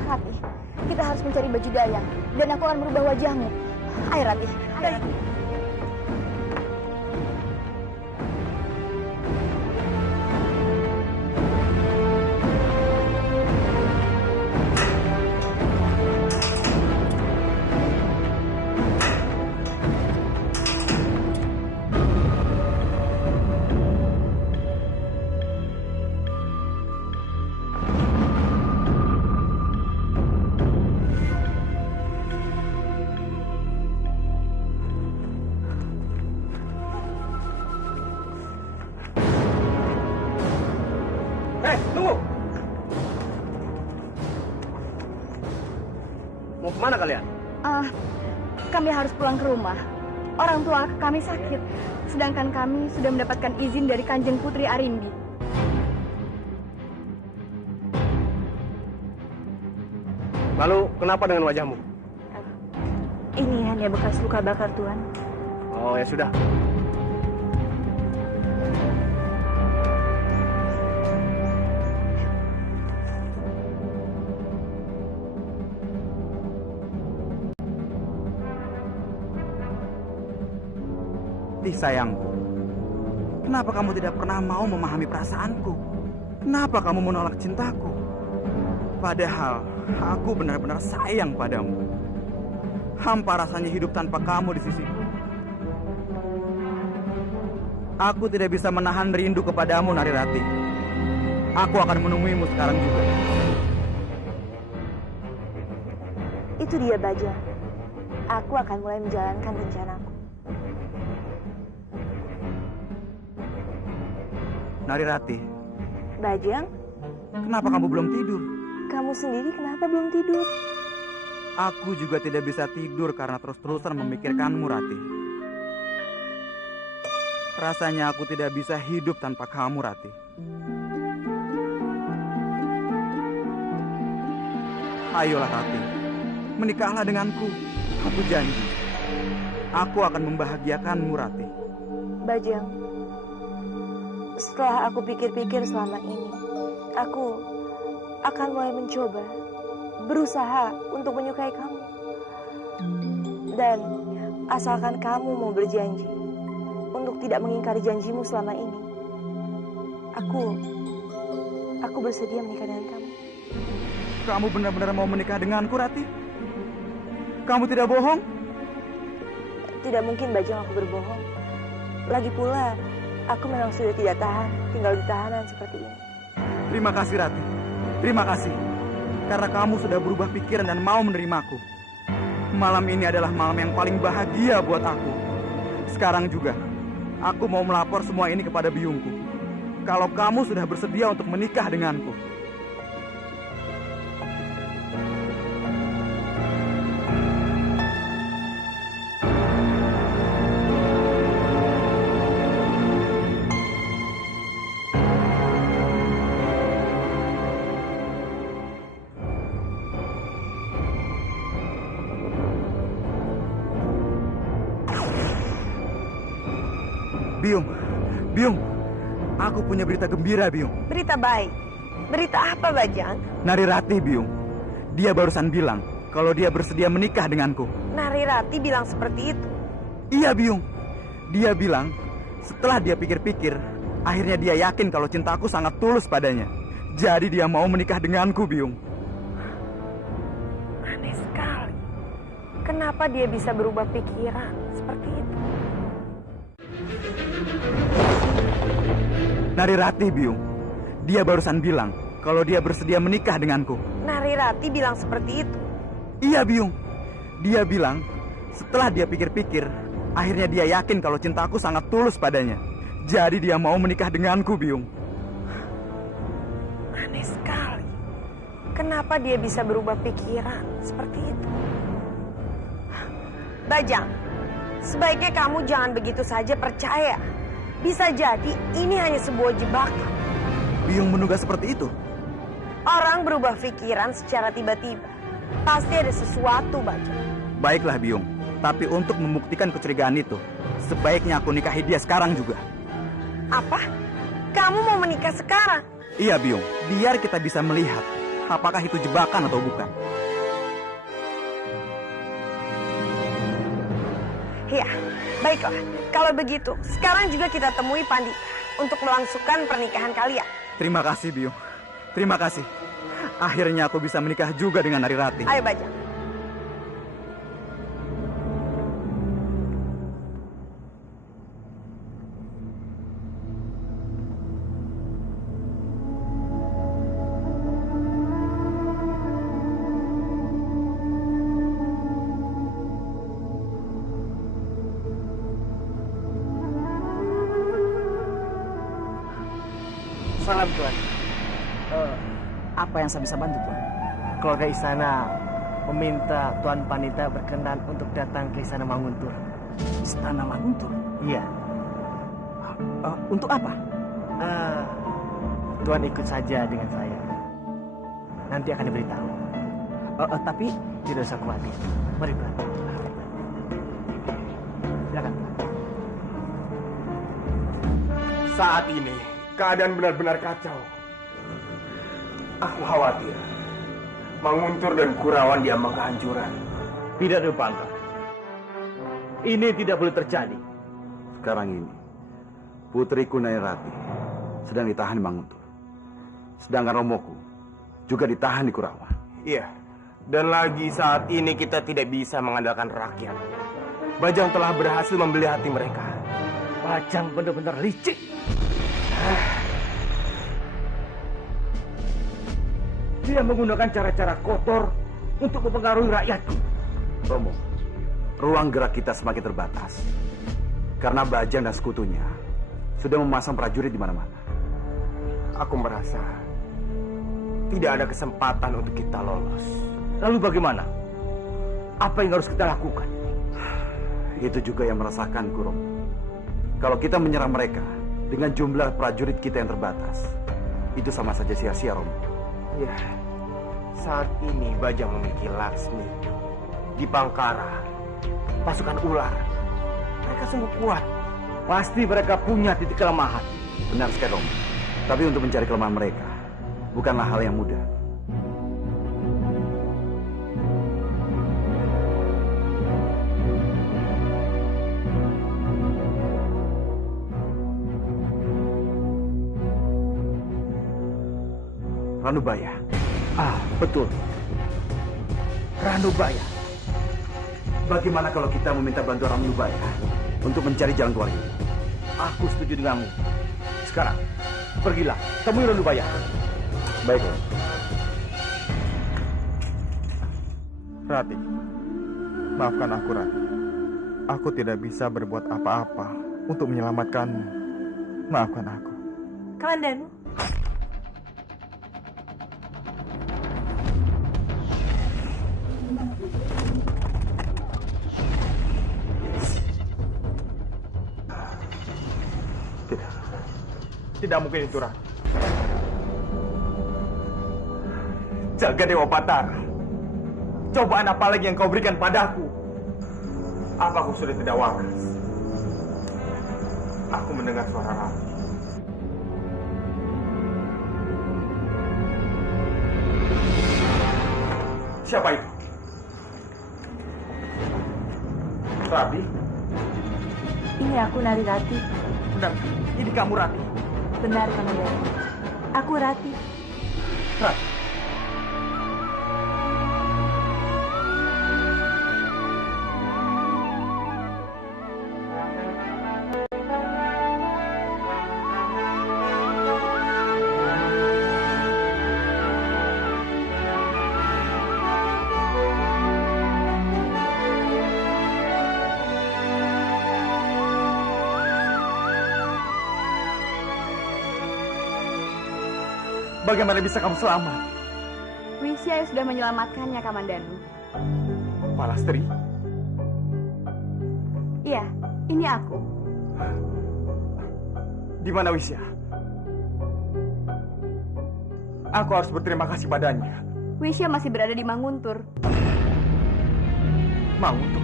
Rati, kita harus mencari baju dayang dan aku akan merubah wajahmu. Ayo Rati. Baik. Tunggu! Mau kemana kalian? Kami harus pulang ke rumah. Orang tua kami sakit, sedangkan kami sudah mendapatkan izin dari Kanjeng Putri Arindi. Lalu kenapa dengan wajahmu? Ini hanya bekas luka bakar, Tuan. Oh ya sudah. Sayangku, kenapa kamu tidak pernah mau memahami perasaanku? Kenapa kamu menolak cintaku? Padahal aku benar-benar sayang padamu. Hampa rasanya hidup tanpa kamu di sisiku. Aku tidak bisa menahan rindu kepadamu, Narirati. Aku akan menemuimu sekarang juga. Itu dia, Bajang. Aku akan mulai menjalankan rencanaku. Narirati. Bajang, kenapa kamu belum tidur? kamu sendiri kenapa belum tidur? Aku juga tidak bisa tidur karena terus-terusan memikirkanmu, Rati. Rasanya aku tidak bisa hidup tanpa kamu, Rati. Ayolah, Rati. Menikahlah denganku. Aku janji. Aku akan membahagiakanmu, Rati. Bajang, setelah aku pikir-pikir selama ini, aku akan mulai mencoba, berusaha untuk menyukai kamu. Dan asalkan kamu mau berjanji untuk tidak mengingkari janjimu selama ini, aku bersedia menikah dengan kamu. Kamu benar-benar mau menikah denganku, Rati? Kamu tidak bohong? Tidak mungkin, Bajang, aku berbohong. Lagi pula, aku memang sudah tidak tahan tinggal di tahanan seperti ini. Terima kasih, Rati. Terima kasih. Karena kamu sudah berubah pikiran dan mau menerimaku. Malam ini adalah malam yang paling bahagia buat aku. Sekarang juga, aku mau melapor semua ini kepada biungku. Kalau kamu sudah bersedia untuk menikah denganku. Biung, aku punya berita gembira, Biung. Berita baik? Berita apa, Bajang? Narirati, Biung. Dia barusan bilang kalau dia bersedia menikah denganku. Narirati bilang seperti itu? Iya, Biung. Dia bilang setelah dia pikir-pikir, akhirnya dia yakin kalau cintaku sangat tulus padanya. Jadi dia mau menikah denganku, Biung. Aneh sekali. Kenapa dia bisa berubah pikiran seperti itu? Narirati, Biung. Dia barusan bilang kalau dia bersedia menikah denganku. Narirati bilang seperti itu? Iya, Biung. Dia bilang setelah dia pikir-pikir, akhirnya dia yakin kalau cintaku sangat tulus padanya. Jadi dia mau menikah denganku, Biung. Aneh sekali. Kenapa dia bisa berubah pikiran seperti itu? Bajang, sebaiknya kamu jangan begitu saja percaya. Bisa jadi ini hanya sebuah jebakan. Biung menduga seperti itu? Orang berubah pikiran secara tiba-tiba. Pasti ada sesuatu, Bajang. Baiklah, Biung. Tapi untuk membuktikan kecurigaan itu, sebaiknya aku nikahi dia sekarang juga. Apa? Kamu mau menikah sekarang? Iya, Biung. Biar kita bisa melihat apakah itu jebakan atau bukan. Ya, baiklah. Kalau begitu, sekarang juga kita temui Pandita untuk melangsungkan pernikahan kalian. Terima kasih, Biung. Terima kasih. Akhirnya aku bisa menikah juga dengan Narirati. Ayo, Bajang. Salam, Tuan. Apa yang saya bisa bantu, Tuan? Keluarga istana meminta Tuan Panita berkenan untuk datang ke Istana Manguntur. Istana Manguntur? Iya. Untuk apa? Tuan ikut saja dengan saya. Nanti akan diberitahu. Tapi tidak usah khawatir. Mari, Tuan. Silakan. Saat ini keadaan benar-benar kacau. Aku khawatir Manguntur dan Kurawan diambang kehancuran. Tidak, Dewapangka. Ini tidak boleh terjadi. Sekarang ini, putriku Narirati sedang ditahan di Manguntur. Sedangkan Romoku juga ditahan di Kurawan. Iya, dan lagi saat ini kita tidak bisa mengandalkan rakyat. Bajang telah berhasil membeli hati mereka. Bajang benar-benar licik. Dia menggunakan cara-cara kotor untuk mempengaruhi rakyatku. Romo, ruang gerak kita semakin terbatas. Karena Bajang dan sekutunya sudah memasang prajurit di mana-mana. Aku merasa tidak ada kesempatan untuk kita lolos. Lalu bagaimana? Apa yang harus kita lakukan? Itu juga yang merasakanku, Romo. Kalau kita menyerang mereka dengan jumlah prajurit kita yang terbatas, itu sama saja sia-sia, Romo. Ya, saat ini Bajang memiliki Laksmi, di Pangkara, pasukan ular. Mereka sungguh kuat. Pasti mereka punya titik kelemahan. Benar sekali, Romo. Tapi untuk mencari kelemahan mereka bukanlah hal yang mudah. Ranubaya. Betul. Ranubaya. Bagaimana kalau kita meminta bantuan Ranubaya untuk mencari jalan keluar ini? Aku setuju denganmu. Sekarang, pergilah, temui Ranubaya. Baiklah. Rati, maafkan aku, Rati. Aku tidak bisa berbuat apa-apa untuk menyelamatkanmu. Maafkan aku. Kamandanu, Tidak mungkin itu, Rati. Jaga Dewa Batara. Cobaan apa lagi yang kau berikan padaku? Apa aku sudah tidak waras? Aku mendengar suara Rati. Siapa itu? Rati? Ini aku, Narirati. Benar, ini kamu, Rati. Benar, Kamandanu. Aku Rati. Rati. Bagaimana bisa kamu selamat? Wisya yang sudah menyelamatkannya, Kamandanu. Palastri? Iya, ini aku. Di mana Wisya? Aku harus berterima kasih padanya. Wisya masih berada di Manguntur. Manguntur?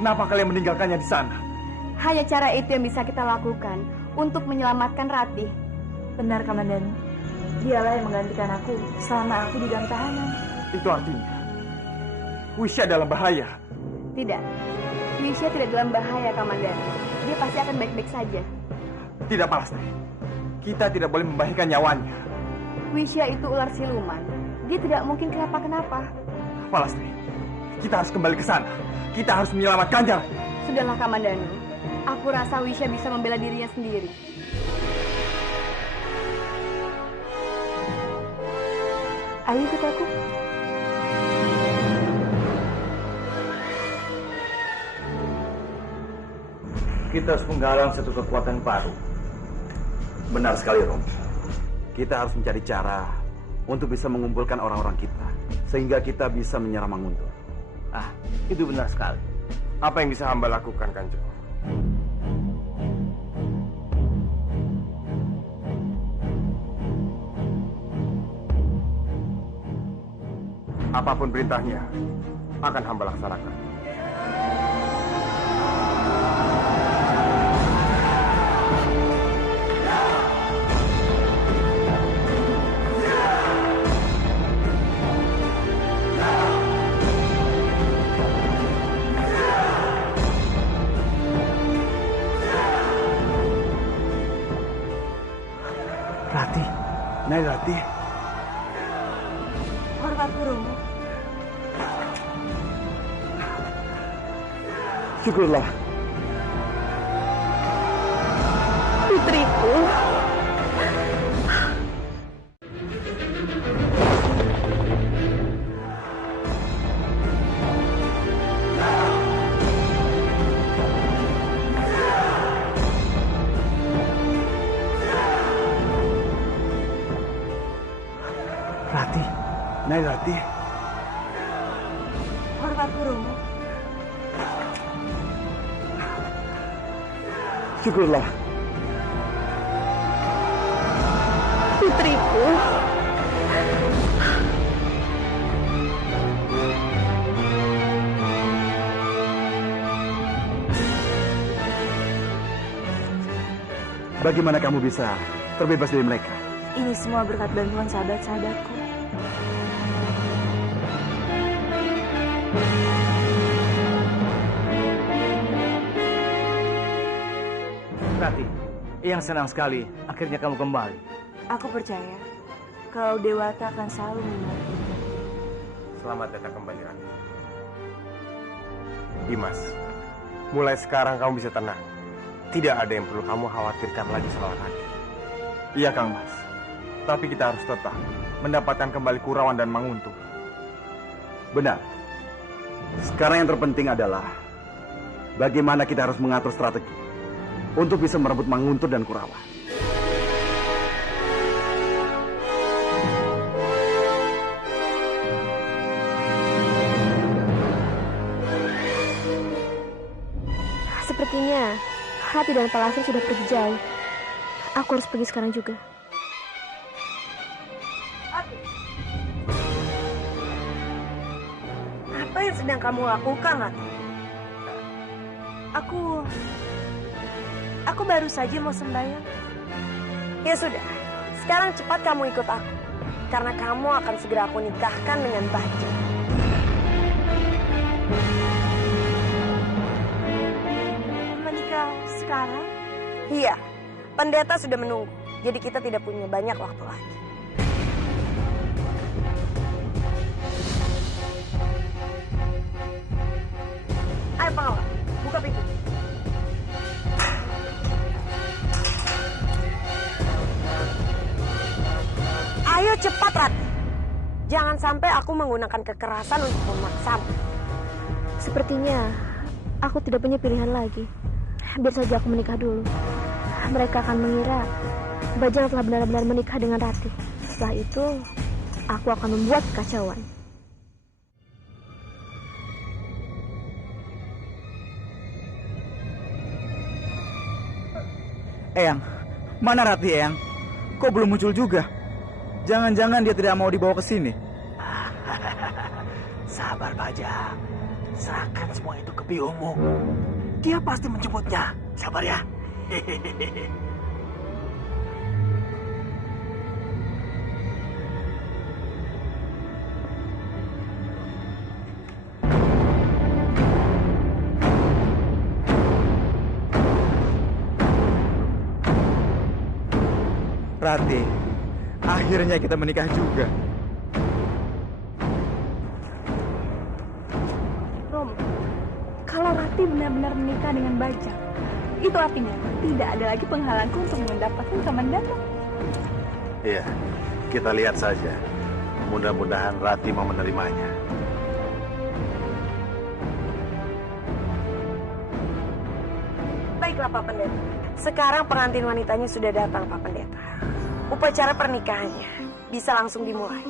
Kenapa kalian meninggalkannya di sana? Hanya cara itu yang bisa kita lakukan untuk menyelamatkan Rati. Benar, Kamandanu. Dialah yang menggantikan aku selama aku di dalam tahanan. Itu artinya Wisya dalam bahaya. Tidak. Wisya tidak dalam bahaya, Kamandanu. Dia pasti akan baik-baik saja. Tidak, Palastri. Kita tidak boleh membahayakan nyawanya. Wisya itu ular siluman. Dia tidak mungkin kenapa-kenapa. Palastri, kita harus kembali ke sana. Kita harus menyelamatkannya. Sudahlah, Kamandanu. Aku rasa Wisya bisa membela dirinya sendiri. Ayo ikut aku. Kita harus menggalang satu kekuatan baru. Benar sekali, Romo. Kita harus mencari cara untuk bisa mengumpulkan orang-orang kita, sehingga kita bisa menyerang Manguntur. Ah, itu benar sekali. Apa yang bisa hamba lakukan, Kanjeng? Apapun perintahnya, akan hamba laksanakan. Ratih, Nyai Ratih. Hormat gurumu. Syukurlah. Putriku. Ratih, Nyai Ratih. Hormat gurumu. Syukurlah. Putriku. Bagaimana kamu bisa terbebas dari mereka? Ini semua berkat bantuan sahabat-sahabatku. Ratih, yang senang sekali akhirnya kamu kembali. Aku percaya kalau Dewata akan selalu menemani kita. Selamat datang kembali, Rati. Dimas, mulai sekarang kamu bisa tenang. Tidak ada yang perlu kamu khawatirkan lagi soal Rati. Iya, Kang Mas. Tapi kita harus tetap mendapatkan kembali Kurawan dan Manguntur. Benar. Sekarang yang terpenting adalah bagaimana kita harus mengatur strategi untuk bisa merebut Manguntur dan Kurawan. Sepertinya Rati dan Palasri sudah pergi jauh. Aku harus pergi sekarang juga. Apa yang sedang kamu lakukan, Rati? Aku baru saja mau sembahyang. Ya sudah, sekarang cepat kamu ikut aku. Karena kamu akan segera aku nikahkan dengan Baja. Menikah sekarang? Iya, pendeta sudah menunggu. Jadi kita tidak punya banyak waktu lagi. Ayo pengawal, buka pintu. Ayo cepat, Rati. Jangan sampai aku menggunakan kekerasan untuk memaksamu. Sepertinya aku tidak punya pilihan lagi. Biar saja aku menikah dulu. Mereka akan mengira Bajang telah benar-benar menikah dengan Rati. Setelah itu, aku akan membuat kekacauan. Eyang, mana Rati, Eyang? Kok belum muncul juga? Jangan-jangan dia tidak mau dibawa ke sini. Sabar, Bajang. Serahkan semua itu ke biungmu. Dia pasti menjemputnya. Sabar ya. Rati, akhirnya kita menikah juga. Romo, kalau Rati benar-benar menikah dengan Bajang, itu artinya tidak ada lagi penghalangku untuk mendapatkan Kamandano. Iya, kita lihat saja. Mudah-mudahan Rati mau menerimanya. Baiklah, Pak Pendeta. Sekarang pengantin wanitanya sudah datang, Pak Pendeta. Upacara pernikahannya bisa langsung dimulai.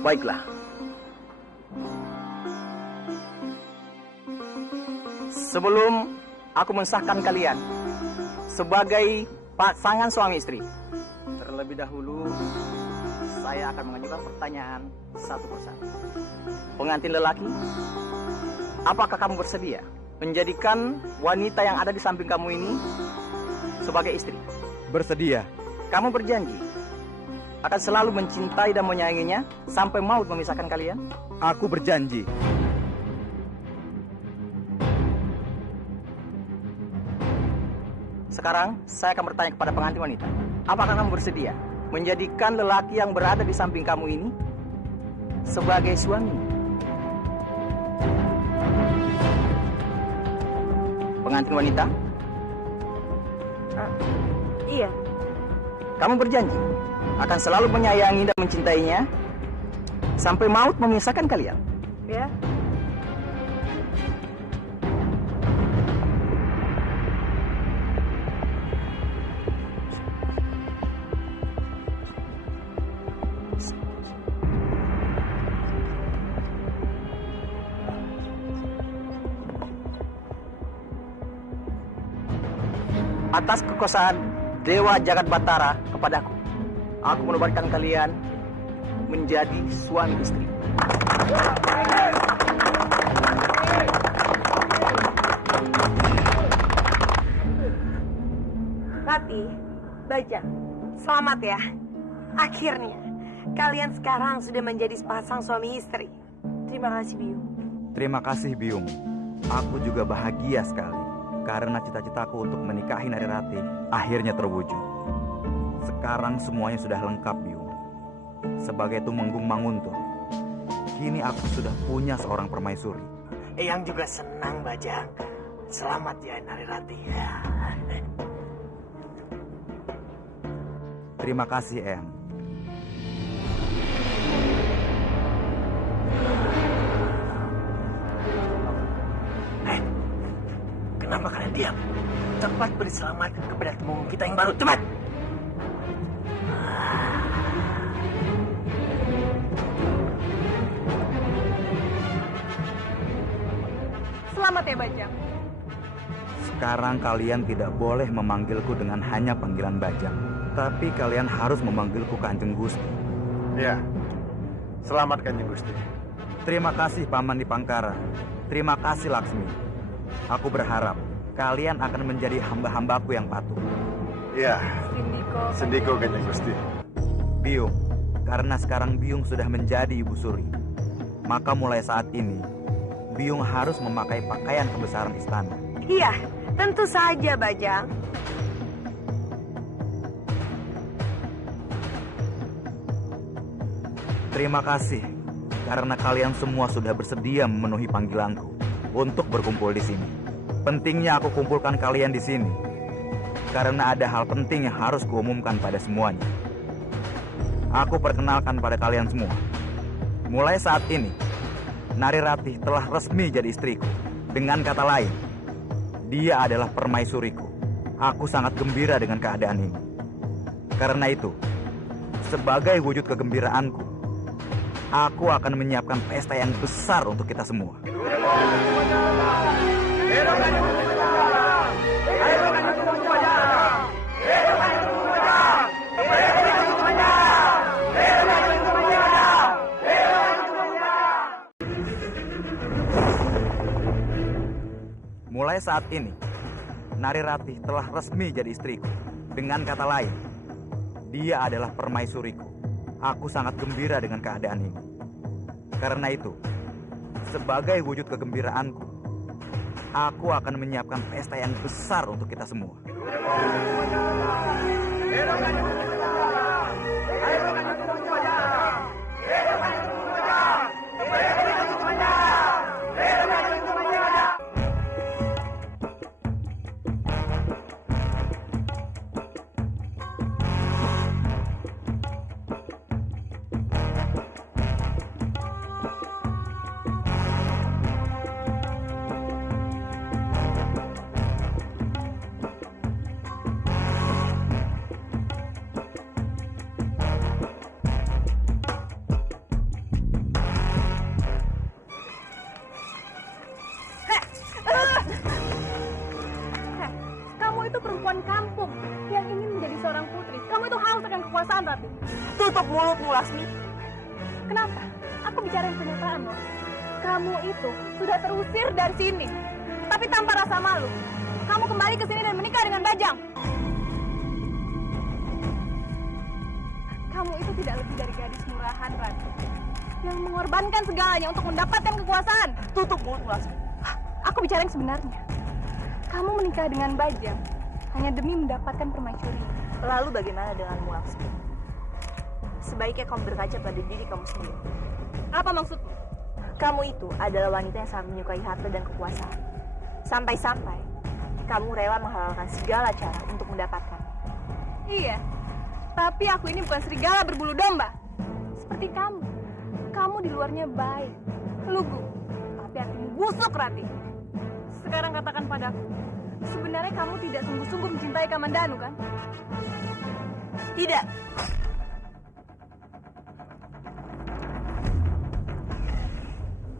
Baiklah. Sebelum aku mensahkan kalian sebagai pasangan suami istri, terlebih dahulu saya akan mengajukan pertanyaan satu persatu. Pengantin lelaki, apakah kamu bersedia menjadikan wanita yang ada di samping kamu ini sebagai istri? Bersedia. Kamu berjanji akan selalu mencintai dan menyayanginya sampai maut memisahkan kalian? Aku berjanji. Sekarang saya akan bertanya kepada pengantin wanita. Apakah kamu bersedia menjadikan lelaki yang berada di samping kamu ini sebagai suami? Pengantin wanita? Iya. Kamu berjanji akan selalu menyayangi dan mencintainya sampai maut memisahkan kalian? Ya. Atas kekuasaan Dewa Jagat Batara kepadaku, aku menobatkan kalian menjadi suami istri. Rati, Bajang, selamat ya. Akhirnya, kalian sekarang sudah menjadi sepasang suami istri. Terima kasih, Biung. Terima kasih, Biung. Aku juga bahagia sekali karena cita-citaku untuk menikahi Narirati akhirnya terwujud. Sekarang semuanya sudah lengkap, Biung. Sebagai Tumenggung Manguntur, kini aku sudah punya seorang permaisuri. Eyang juga senang, Bajang. Selamat ya, Narirati. Terima kasih, Eyang. Kenapa kalian diam? Cepat beri selamat kepada Tumenggung kita yang baru. Cepat! Selamat ya, Bajang. Sekarang kalian tidak boleh memanggilku dengan hanya panggilan Bajang, tapi kalian harus memanggilku Kanjeng Gusti. Ya, selamat Kanjeng Gusti. Terima kasih Paman Dipangkara. Terima kasih Laksmi. Aku berharap kalian akan menjadi hamba-hambaku yang patuh. Ya, Sendiko Kanjeng Gusti. Biung, karena sekarang Biung sudah menjadi ibu suri, maka mulai saat ini Biung harus memakai pakaian kebesaran istana. Iya, tentu saja, Bajang. Terima kasih karena kalian semua sudah bersedia memenuhi panggilanku untuk berkumpul di sini. Pentingnya aku kumpulkan kalian di sini karena ada hal penting yang harus kuumumkan pada semuanya. Aku perkenalkan pada kalian semua. Mulai saat ini, Narirati telah resmi jadi istriku. Dengan kata lain, dia adalah permaisuriku. Aku sangat gembira dengan keadaan ini. Karena itu, sebagai wujud kegembiraanku, aku akan menyiapkan pesta yang besar untuk kita semua. Mulai saat ini, Narirati telah resmi jadi istriku. Dengan kata lain, dia adalah permaisuriku. Aku sangat gembira dengan keadaan ini. Karena itu, sebagai wujud kegembiraanku, aku akan menyiapkan pesta yang besar untuk kita semua. kekuasaan, Rati. Tutup mulutmu, Laksmi. Kenapa? Aku bicarain kenyataan loh. Kamu itu sudah terusir dari sini. Tapi tanpa rasa malu. Kamu kembali ke sini dan menikah dengan Bajang. Kamu itu tidak lebih dari gadis murahan, Rati. Yang mengorbankan segalanya untuk mendapatkan kekuasaan. Tutup mulutmu, Laksmi. Aku bicara yang sebenarnya. Kamu menikah dengan Bajang hanya demi mendapatkan permaisuri. Lalu bagaimana denganmu, Laksmi? Sebaiknya kamu berkaca pada diri kamu sendiri. Apa maksudmu? Kamu itu adalah wanita yang sangat menyukai harta dan kekuasaan. Sampai-sampai kamu rela menghalalkan segala cara untuk mendapatkan. Iya, tapi aku ini bukan serigala berbulu domba. Seperti kamu. Kamu di luarnya baik, lugu, tapi hatimu busuk, Rati. Sekarang katakan padaku, sebenarnya kamu tidak sungguh-sungguh mencintai Kamandanu, kan? Tidak.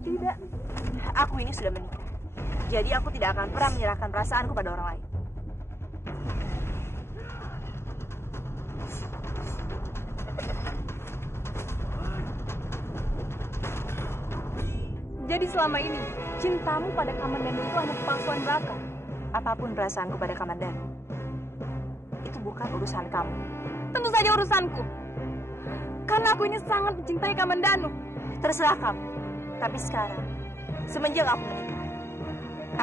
Tidak. Aku ini sudah menikah. Jadi aku tidak akan pernah menyerahkan perasaanku pada orang lain. Jadi selama ini, cintamu pada Kamandanu itu hanya kepalsuan belaka. Apapun perasaanku pada Kamandanu, itu bukan urusan kamu. Tentu saja urusanku. Karena aku ini sangat mencintai Kamandanu. Terserah kamu. Tapi sekarang, semenjak aku menikah,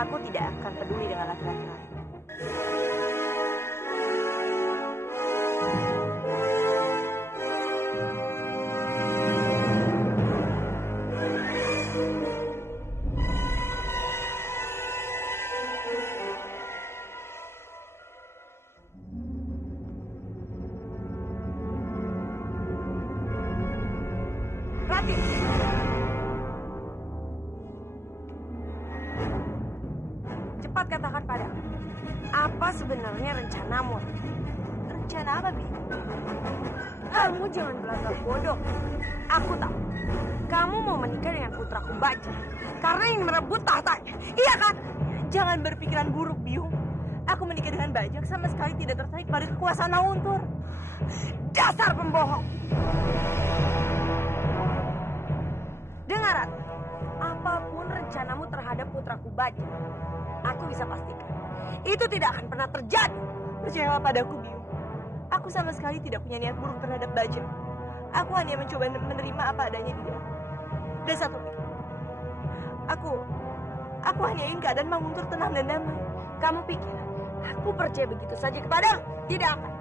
aku tidak akan peduli dengan laki-laki lain. Rati! Cepat katakan padaku, apa sebenarnya rencanamu? Rencana apa, Bi? Kamu jangan belagak bodoh. Aku tahu, kamu mau menikah dengan putraku Bajang karena ingin merebut tahtanya. Iya kan? Jangan berpikiran buruk, Biung. Aku menikah dengan Bajang sama sekali tidak tertarik pada kekuasaan Nauntur. Dasar pembohong! Dengar, Rati. Apapun rencanamu terhadap putraku Bajang, aku bisa pastikan itu tidak akan pernah terjadi. Percayalah padaku, Biung. Aku sama sekali tidak punya niat buruk terhadap Bajang. Aku hanya mencoba menerima apa adanya dia. Dan satu lagi, aku hanya ingin keadaan Manguntur tenang dan damai. Kamu pikir aku percaya begitu saja kepadamu? Tidak akan.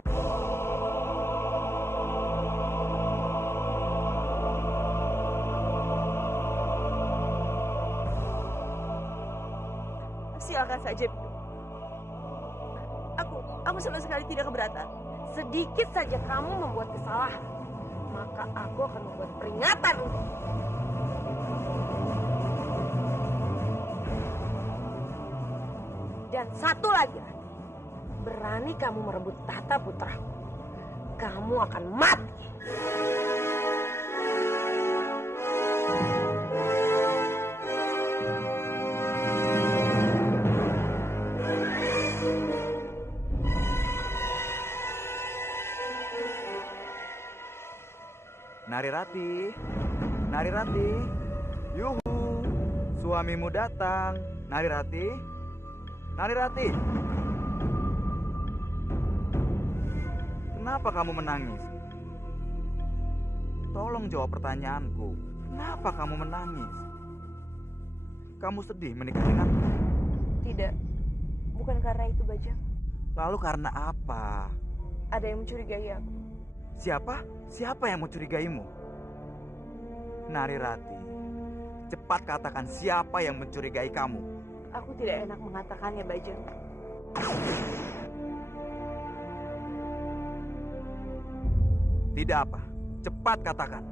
Silakan saja, Biung. Aku sama sekali tidak keberatan. Sedikit saja kamu membuat kesalahan, maka aku akan membuat peringatan untukmu. Dan satu lagi, Rati. Berani kamu merebut tahta putraku, kamu akan mati. Narirati, Narirati, yuhu, suamimu datang. Narirati, Narirati. Kenapa kamu menangis? Tolong jawab pertanyaanku. Kenapa kamu menangis? Kamu sedih menikah denganku? Tidak, bukan karena itu, Bajang. Lalu karena apa? Ada yang mencurigai aku. Siapa? Siapa yang mencurigaimu? Narirati, cepat katakan siapa yang mencurigai kamu. Aku tidak enak mengatakannya, Bajang. Tidak apa, cepat katakan.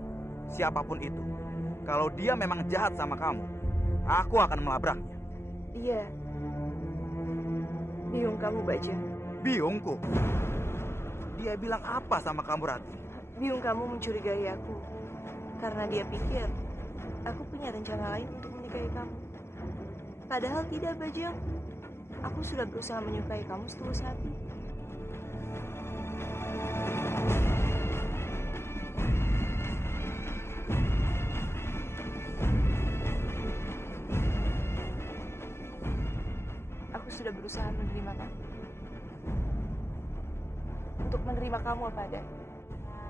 Siapapun itu, kalau dia memang jahat sama kamu, aku akan melabraknya. Dia biung kamu, Bajang. Biungku? Dia bilang apa sama kamu, Rati? Biung kamu mencurigai aku karena dia pikir aku punya rencana lain untuk menikahi kamu. Padahal tidak, Bajang. Aku sudah berusaha menyukai kamu setulus hati. sudah berusaha menerima kamu. Untuk menerima kamu apa adanya.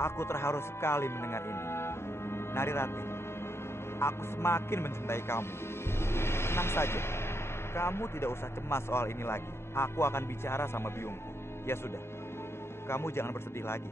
Aku terharu sekali mendengar ini. Narirati, aku semakin mencintai kamu. Tenang saja, kamu tidak usah cemas soal ini lagi. Aku akan bicara sama biungku. Ya sudah, kamu jangan bersedih lagi.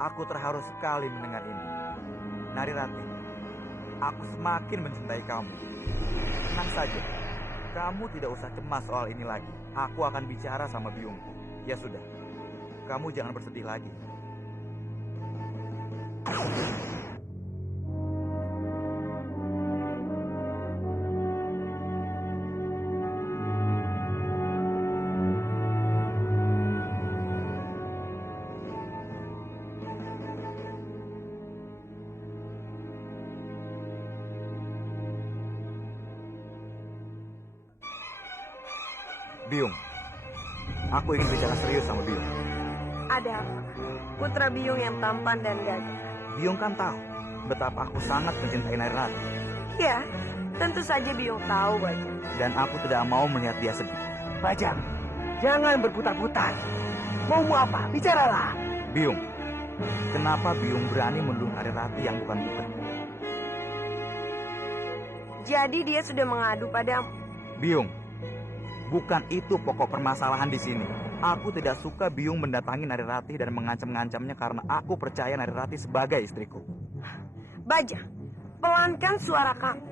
Aku terharu sekali mendengar ini. Narirati, aku semakin mencintai kamu. Tenang saja, kamu tidak usah cemas soal ini lagi. Aku akan bicara sama biungku. Ya sudah, kamu jangan bersedih lagi. Biung, aku ingin bicara serius sama Biung. Ada apa? Putra Biung yang tampan dan gagah. Biung kan tahu betapa aku sangat mencintai Narirati. Ya, tentu saja Biung tahu, Bajang. Dan aku tidak mau melihat dia sedih. Bajang, jangan berputar-putar. Maumu apa? Bicaralah. Biung, kenapa Biung berani menuduh Narirati yang bukan-bukan? Jadi dia sudah mengadu padamu. Biung, bukan itu pokok permasalahan di sini. Aku tidak suka Biung mendatangi Narirati dan mengancam-ngancamnya karena aku percaya Narirati sebagai istriku. Bajang, pelankan suara kamu.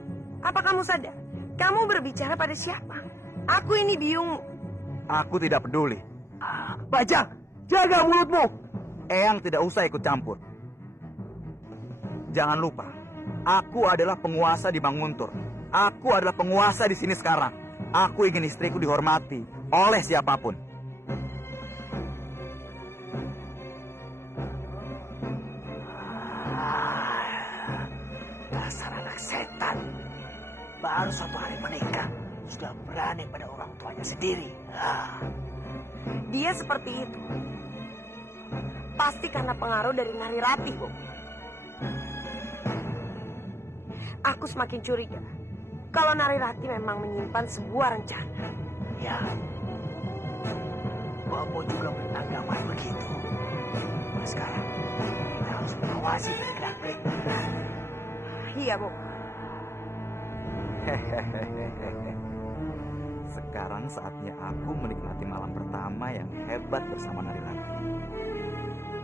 Apa kamu sadar? Kamu berbicara pada siapa? Aku ini Biungmu. Aku tidak peduli. Bajang, jaga mulutmu. Eyang tidak usah ikut campur. Jangan lupa, aku adalah penguasa di Manguntur. Aku adalah penguasa di sini sekarang. Aku ingin istriku dihormati oleh siapapun. Dasar anak setan. Baru 1 hari menikah, sudah berani pada orang tuanya sendiri. Dia seperti itu. Pasti karena pengaruh dari Narirati, Bu. Aku semakin curiga kalau Narirati memang menyimpan sebuah rencana. Ya, Bobo juga beranggapan begitu. Sekarang kita harus mengawasi gerak-gerik. Iya, Bu. Sekarang saatnya aku menikmati malam pertama yang hebat bersama Narirati.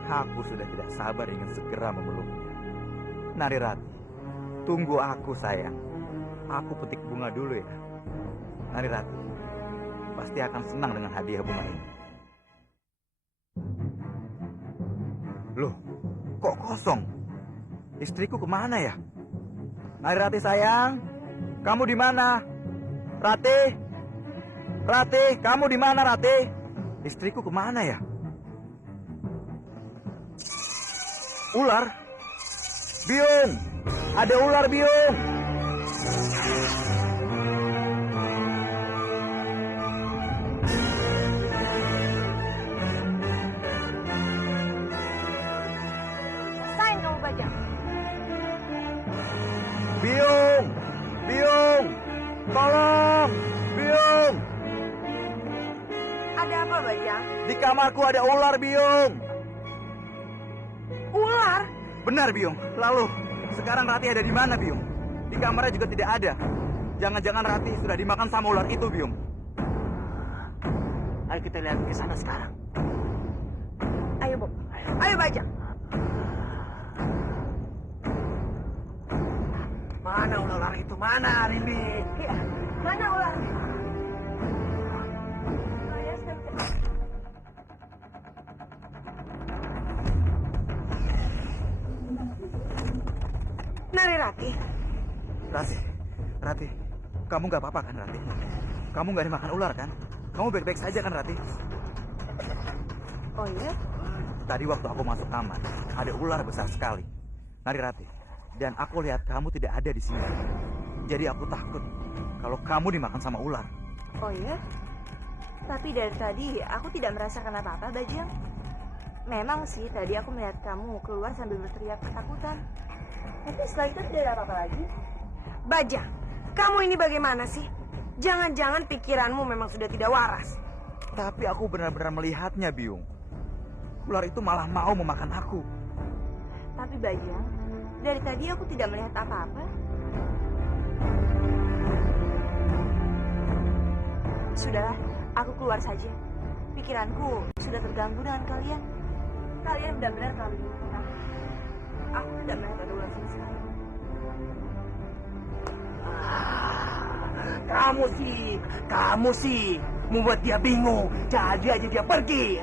Aku sudah tidak sabar ingin segera memeluknya. Narirati, tunggu aku sayang. Aku petik bunga dulu ya. Narirati pasti akan senang dengan hadiah bunga ini. Loh, kok kosong? Istriku kemana ya? Narirati sayang, kamu di mana? Rati, Rati, kamu di mana Rati? Istriku kemana ya? Ular? Biung, ada ular Biung. Rasain kamu, Bajang. Biung, Biung, tolong, Biung. Ada apa, Bajang? Di kamarku ada ular Biung. Ular? Benar Biung. Lalu sekarang Rati ada di mana Biung? Di kamarnya juga tidak ada. Jangan-jangan Rati sudah dimakan sama ular itu Biung. Ayo kita lihat ke sana sekarang. Ayo, Bu. Ayo, Bajang. Mana ular itu? Mana, Rimbi? Iya, mana ular? Narirati. Rati, kamu gak apa-apa kan Rati? Kamu gak dimakan ular kan? Kamu baik-baik saja kan Rati? Oh iya? Tadi waktu aku masuk kamar, ada ular besar sekali. Narirati, dan aku lihat kamu tidak ada di sini. Jadi aku takut kalau kamu dimakan sama ular. Oh iya? Tapi dari tadi aku tidak merasakan apa-apa, Bajang. Memang sih tadi aku melihat kamu keluar sambil berteriak ketakutan. Tapi setelah itu tidak ada apa-apa lagi. Bajang, kamu ini bagaimana sih? Jangan-jangan pikiranmu memang sudah tidak waras. Tapi aku benar-benar melihatnya, Biung. Ular itu malah mau memakan aku. Tapi Bajang, dari tadi aku tidak melihat apa-apa. Sudahlah, aku keluar saja. Pikiranku sudah terganggu dengan kalian. Kalian benar-benar terlalu berhutang. Aku tidak melihat ada ular sama sekali. Kamu sih membuat dia bingung. Jadi aja dia pergi.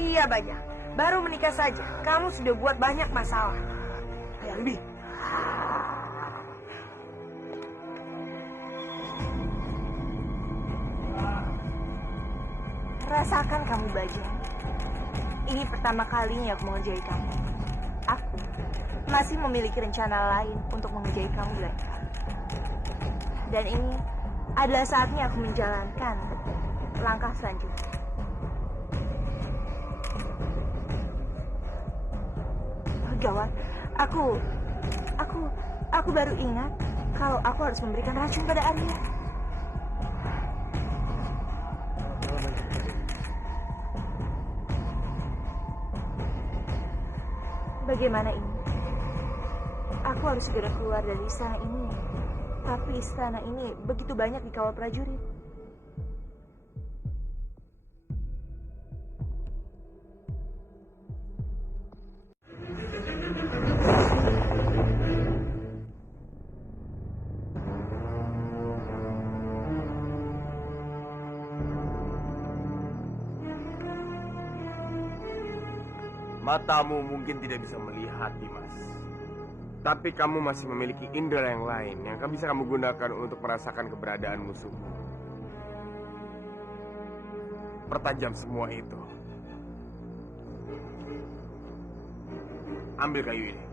Iya, Bajang. Baru menikah saja, kamu sudah buat banyak masalah. Ayo, lebih. Rasakan kamu, Bajang. Ini pertama kalinya aku mengerjai kamu. Aku masih memiliki rencana lain untuk mengerjai kamu lain kali. Dan ini adalah saatnya aku menjalankan langkah selanjutnya. Gawat, aku baru ingat kalau aku harus memberikan racun pada Arya. Bagaimana ini? Aku harus segera keluar dari istana ini. Tapi istana ini begitu banyak dikawal prajurit. Matamu mungkin tidak bisa melihat, Dimas. Tapi kamu masih memiliki indera yang lain yang bisa kamu gunakan untuk merasakan keberadaan musuhmu. Pertajam semua itu. Ambil kayu ini.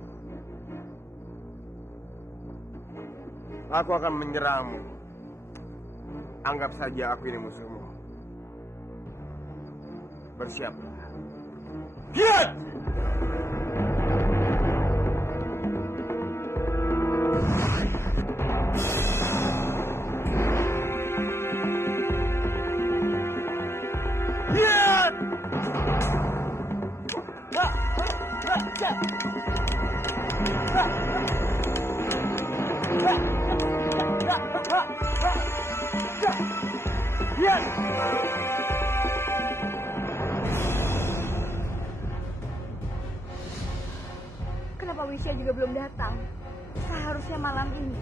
Aku akan menyerangmu. Anggap saja aku ini musuhmu. Bersiaplah. Giat! Giat! Giat! Kenapa Wisya juga belum datang? Seharusnya malam ini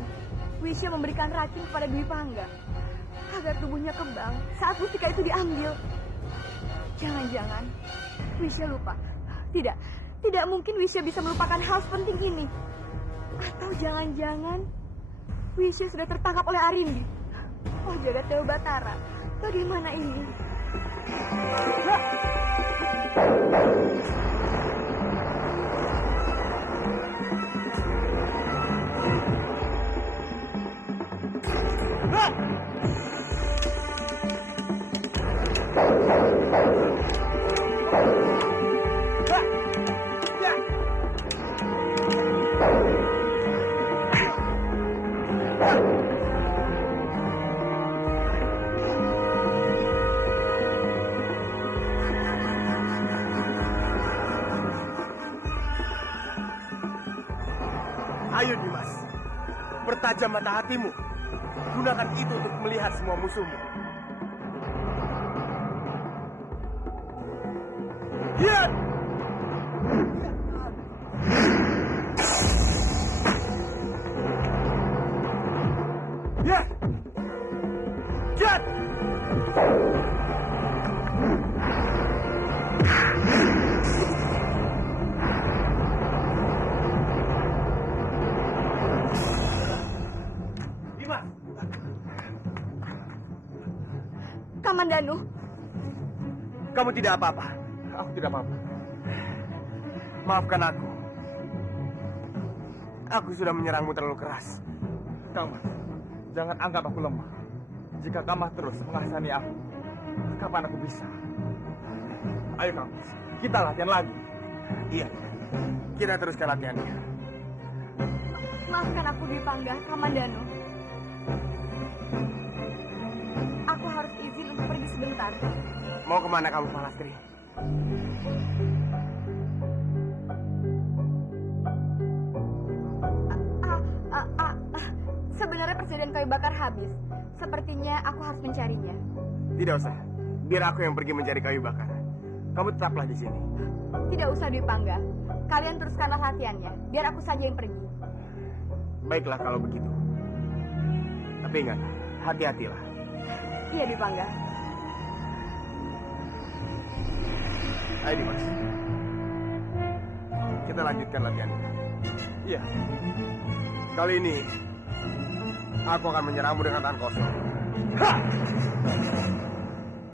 Wisya memberikan racun kepada Dwi Pangga agar tubuhnya kebang saat mustika itu diambil. Jangan-jangan Wisya lupa. Tidak mungkin Wisya bisa melupakan hal sepenting ini. Atau jangan-jangan Wisya sudah tertangkap oleh Arindi. Oh, Jagat Dewa Batara, bagaimana ini? Ayo Dimas, pertajam mata hatimu. Gunakan itu untuk melihat semua musuhmu. Giat! Giat! Giat! Kamandanu. Kamu tidak apa-apa. Aku tidak apa-apa. Maafkan aku. Aku sudah menyerangmu terlalu keras. Kamas, jangan anggap aku lemah. Jika Kamas terus mengasani aku, kapan aku bisa? Ayo Kamas, kita latihan lagi. Iya, kita teruskan latihannya. Maafkan aku Dwi Pangga, Kamandano. Aku harus izin untuk pergi sebentar. Mau kemana kamu, Palastri? Sebenarnya persediaan kayu bakar habis. Sepertinya aku harus mencarinya. Tidak usah. Biar aku yang pergi mencari kayu bakar. Kamu tetaplah di sini. Tidak usah Dwi Pangga. Kalian teruskanlah latihannya. Biar aku saja yang pergi. Baiklah kalau begitu. Tapi ingat, hati-hatilah. Iya Dwi Pangga. Ayo Dimas. Kita lanjutkan latihannya. Iya. Kali ini aku akan menyerangmu dengan tangan kosong. Ha!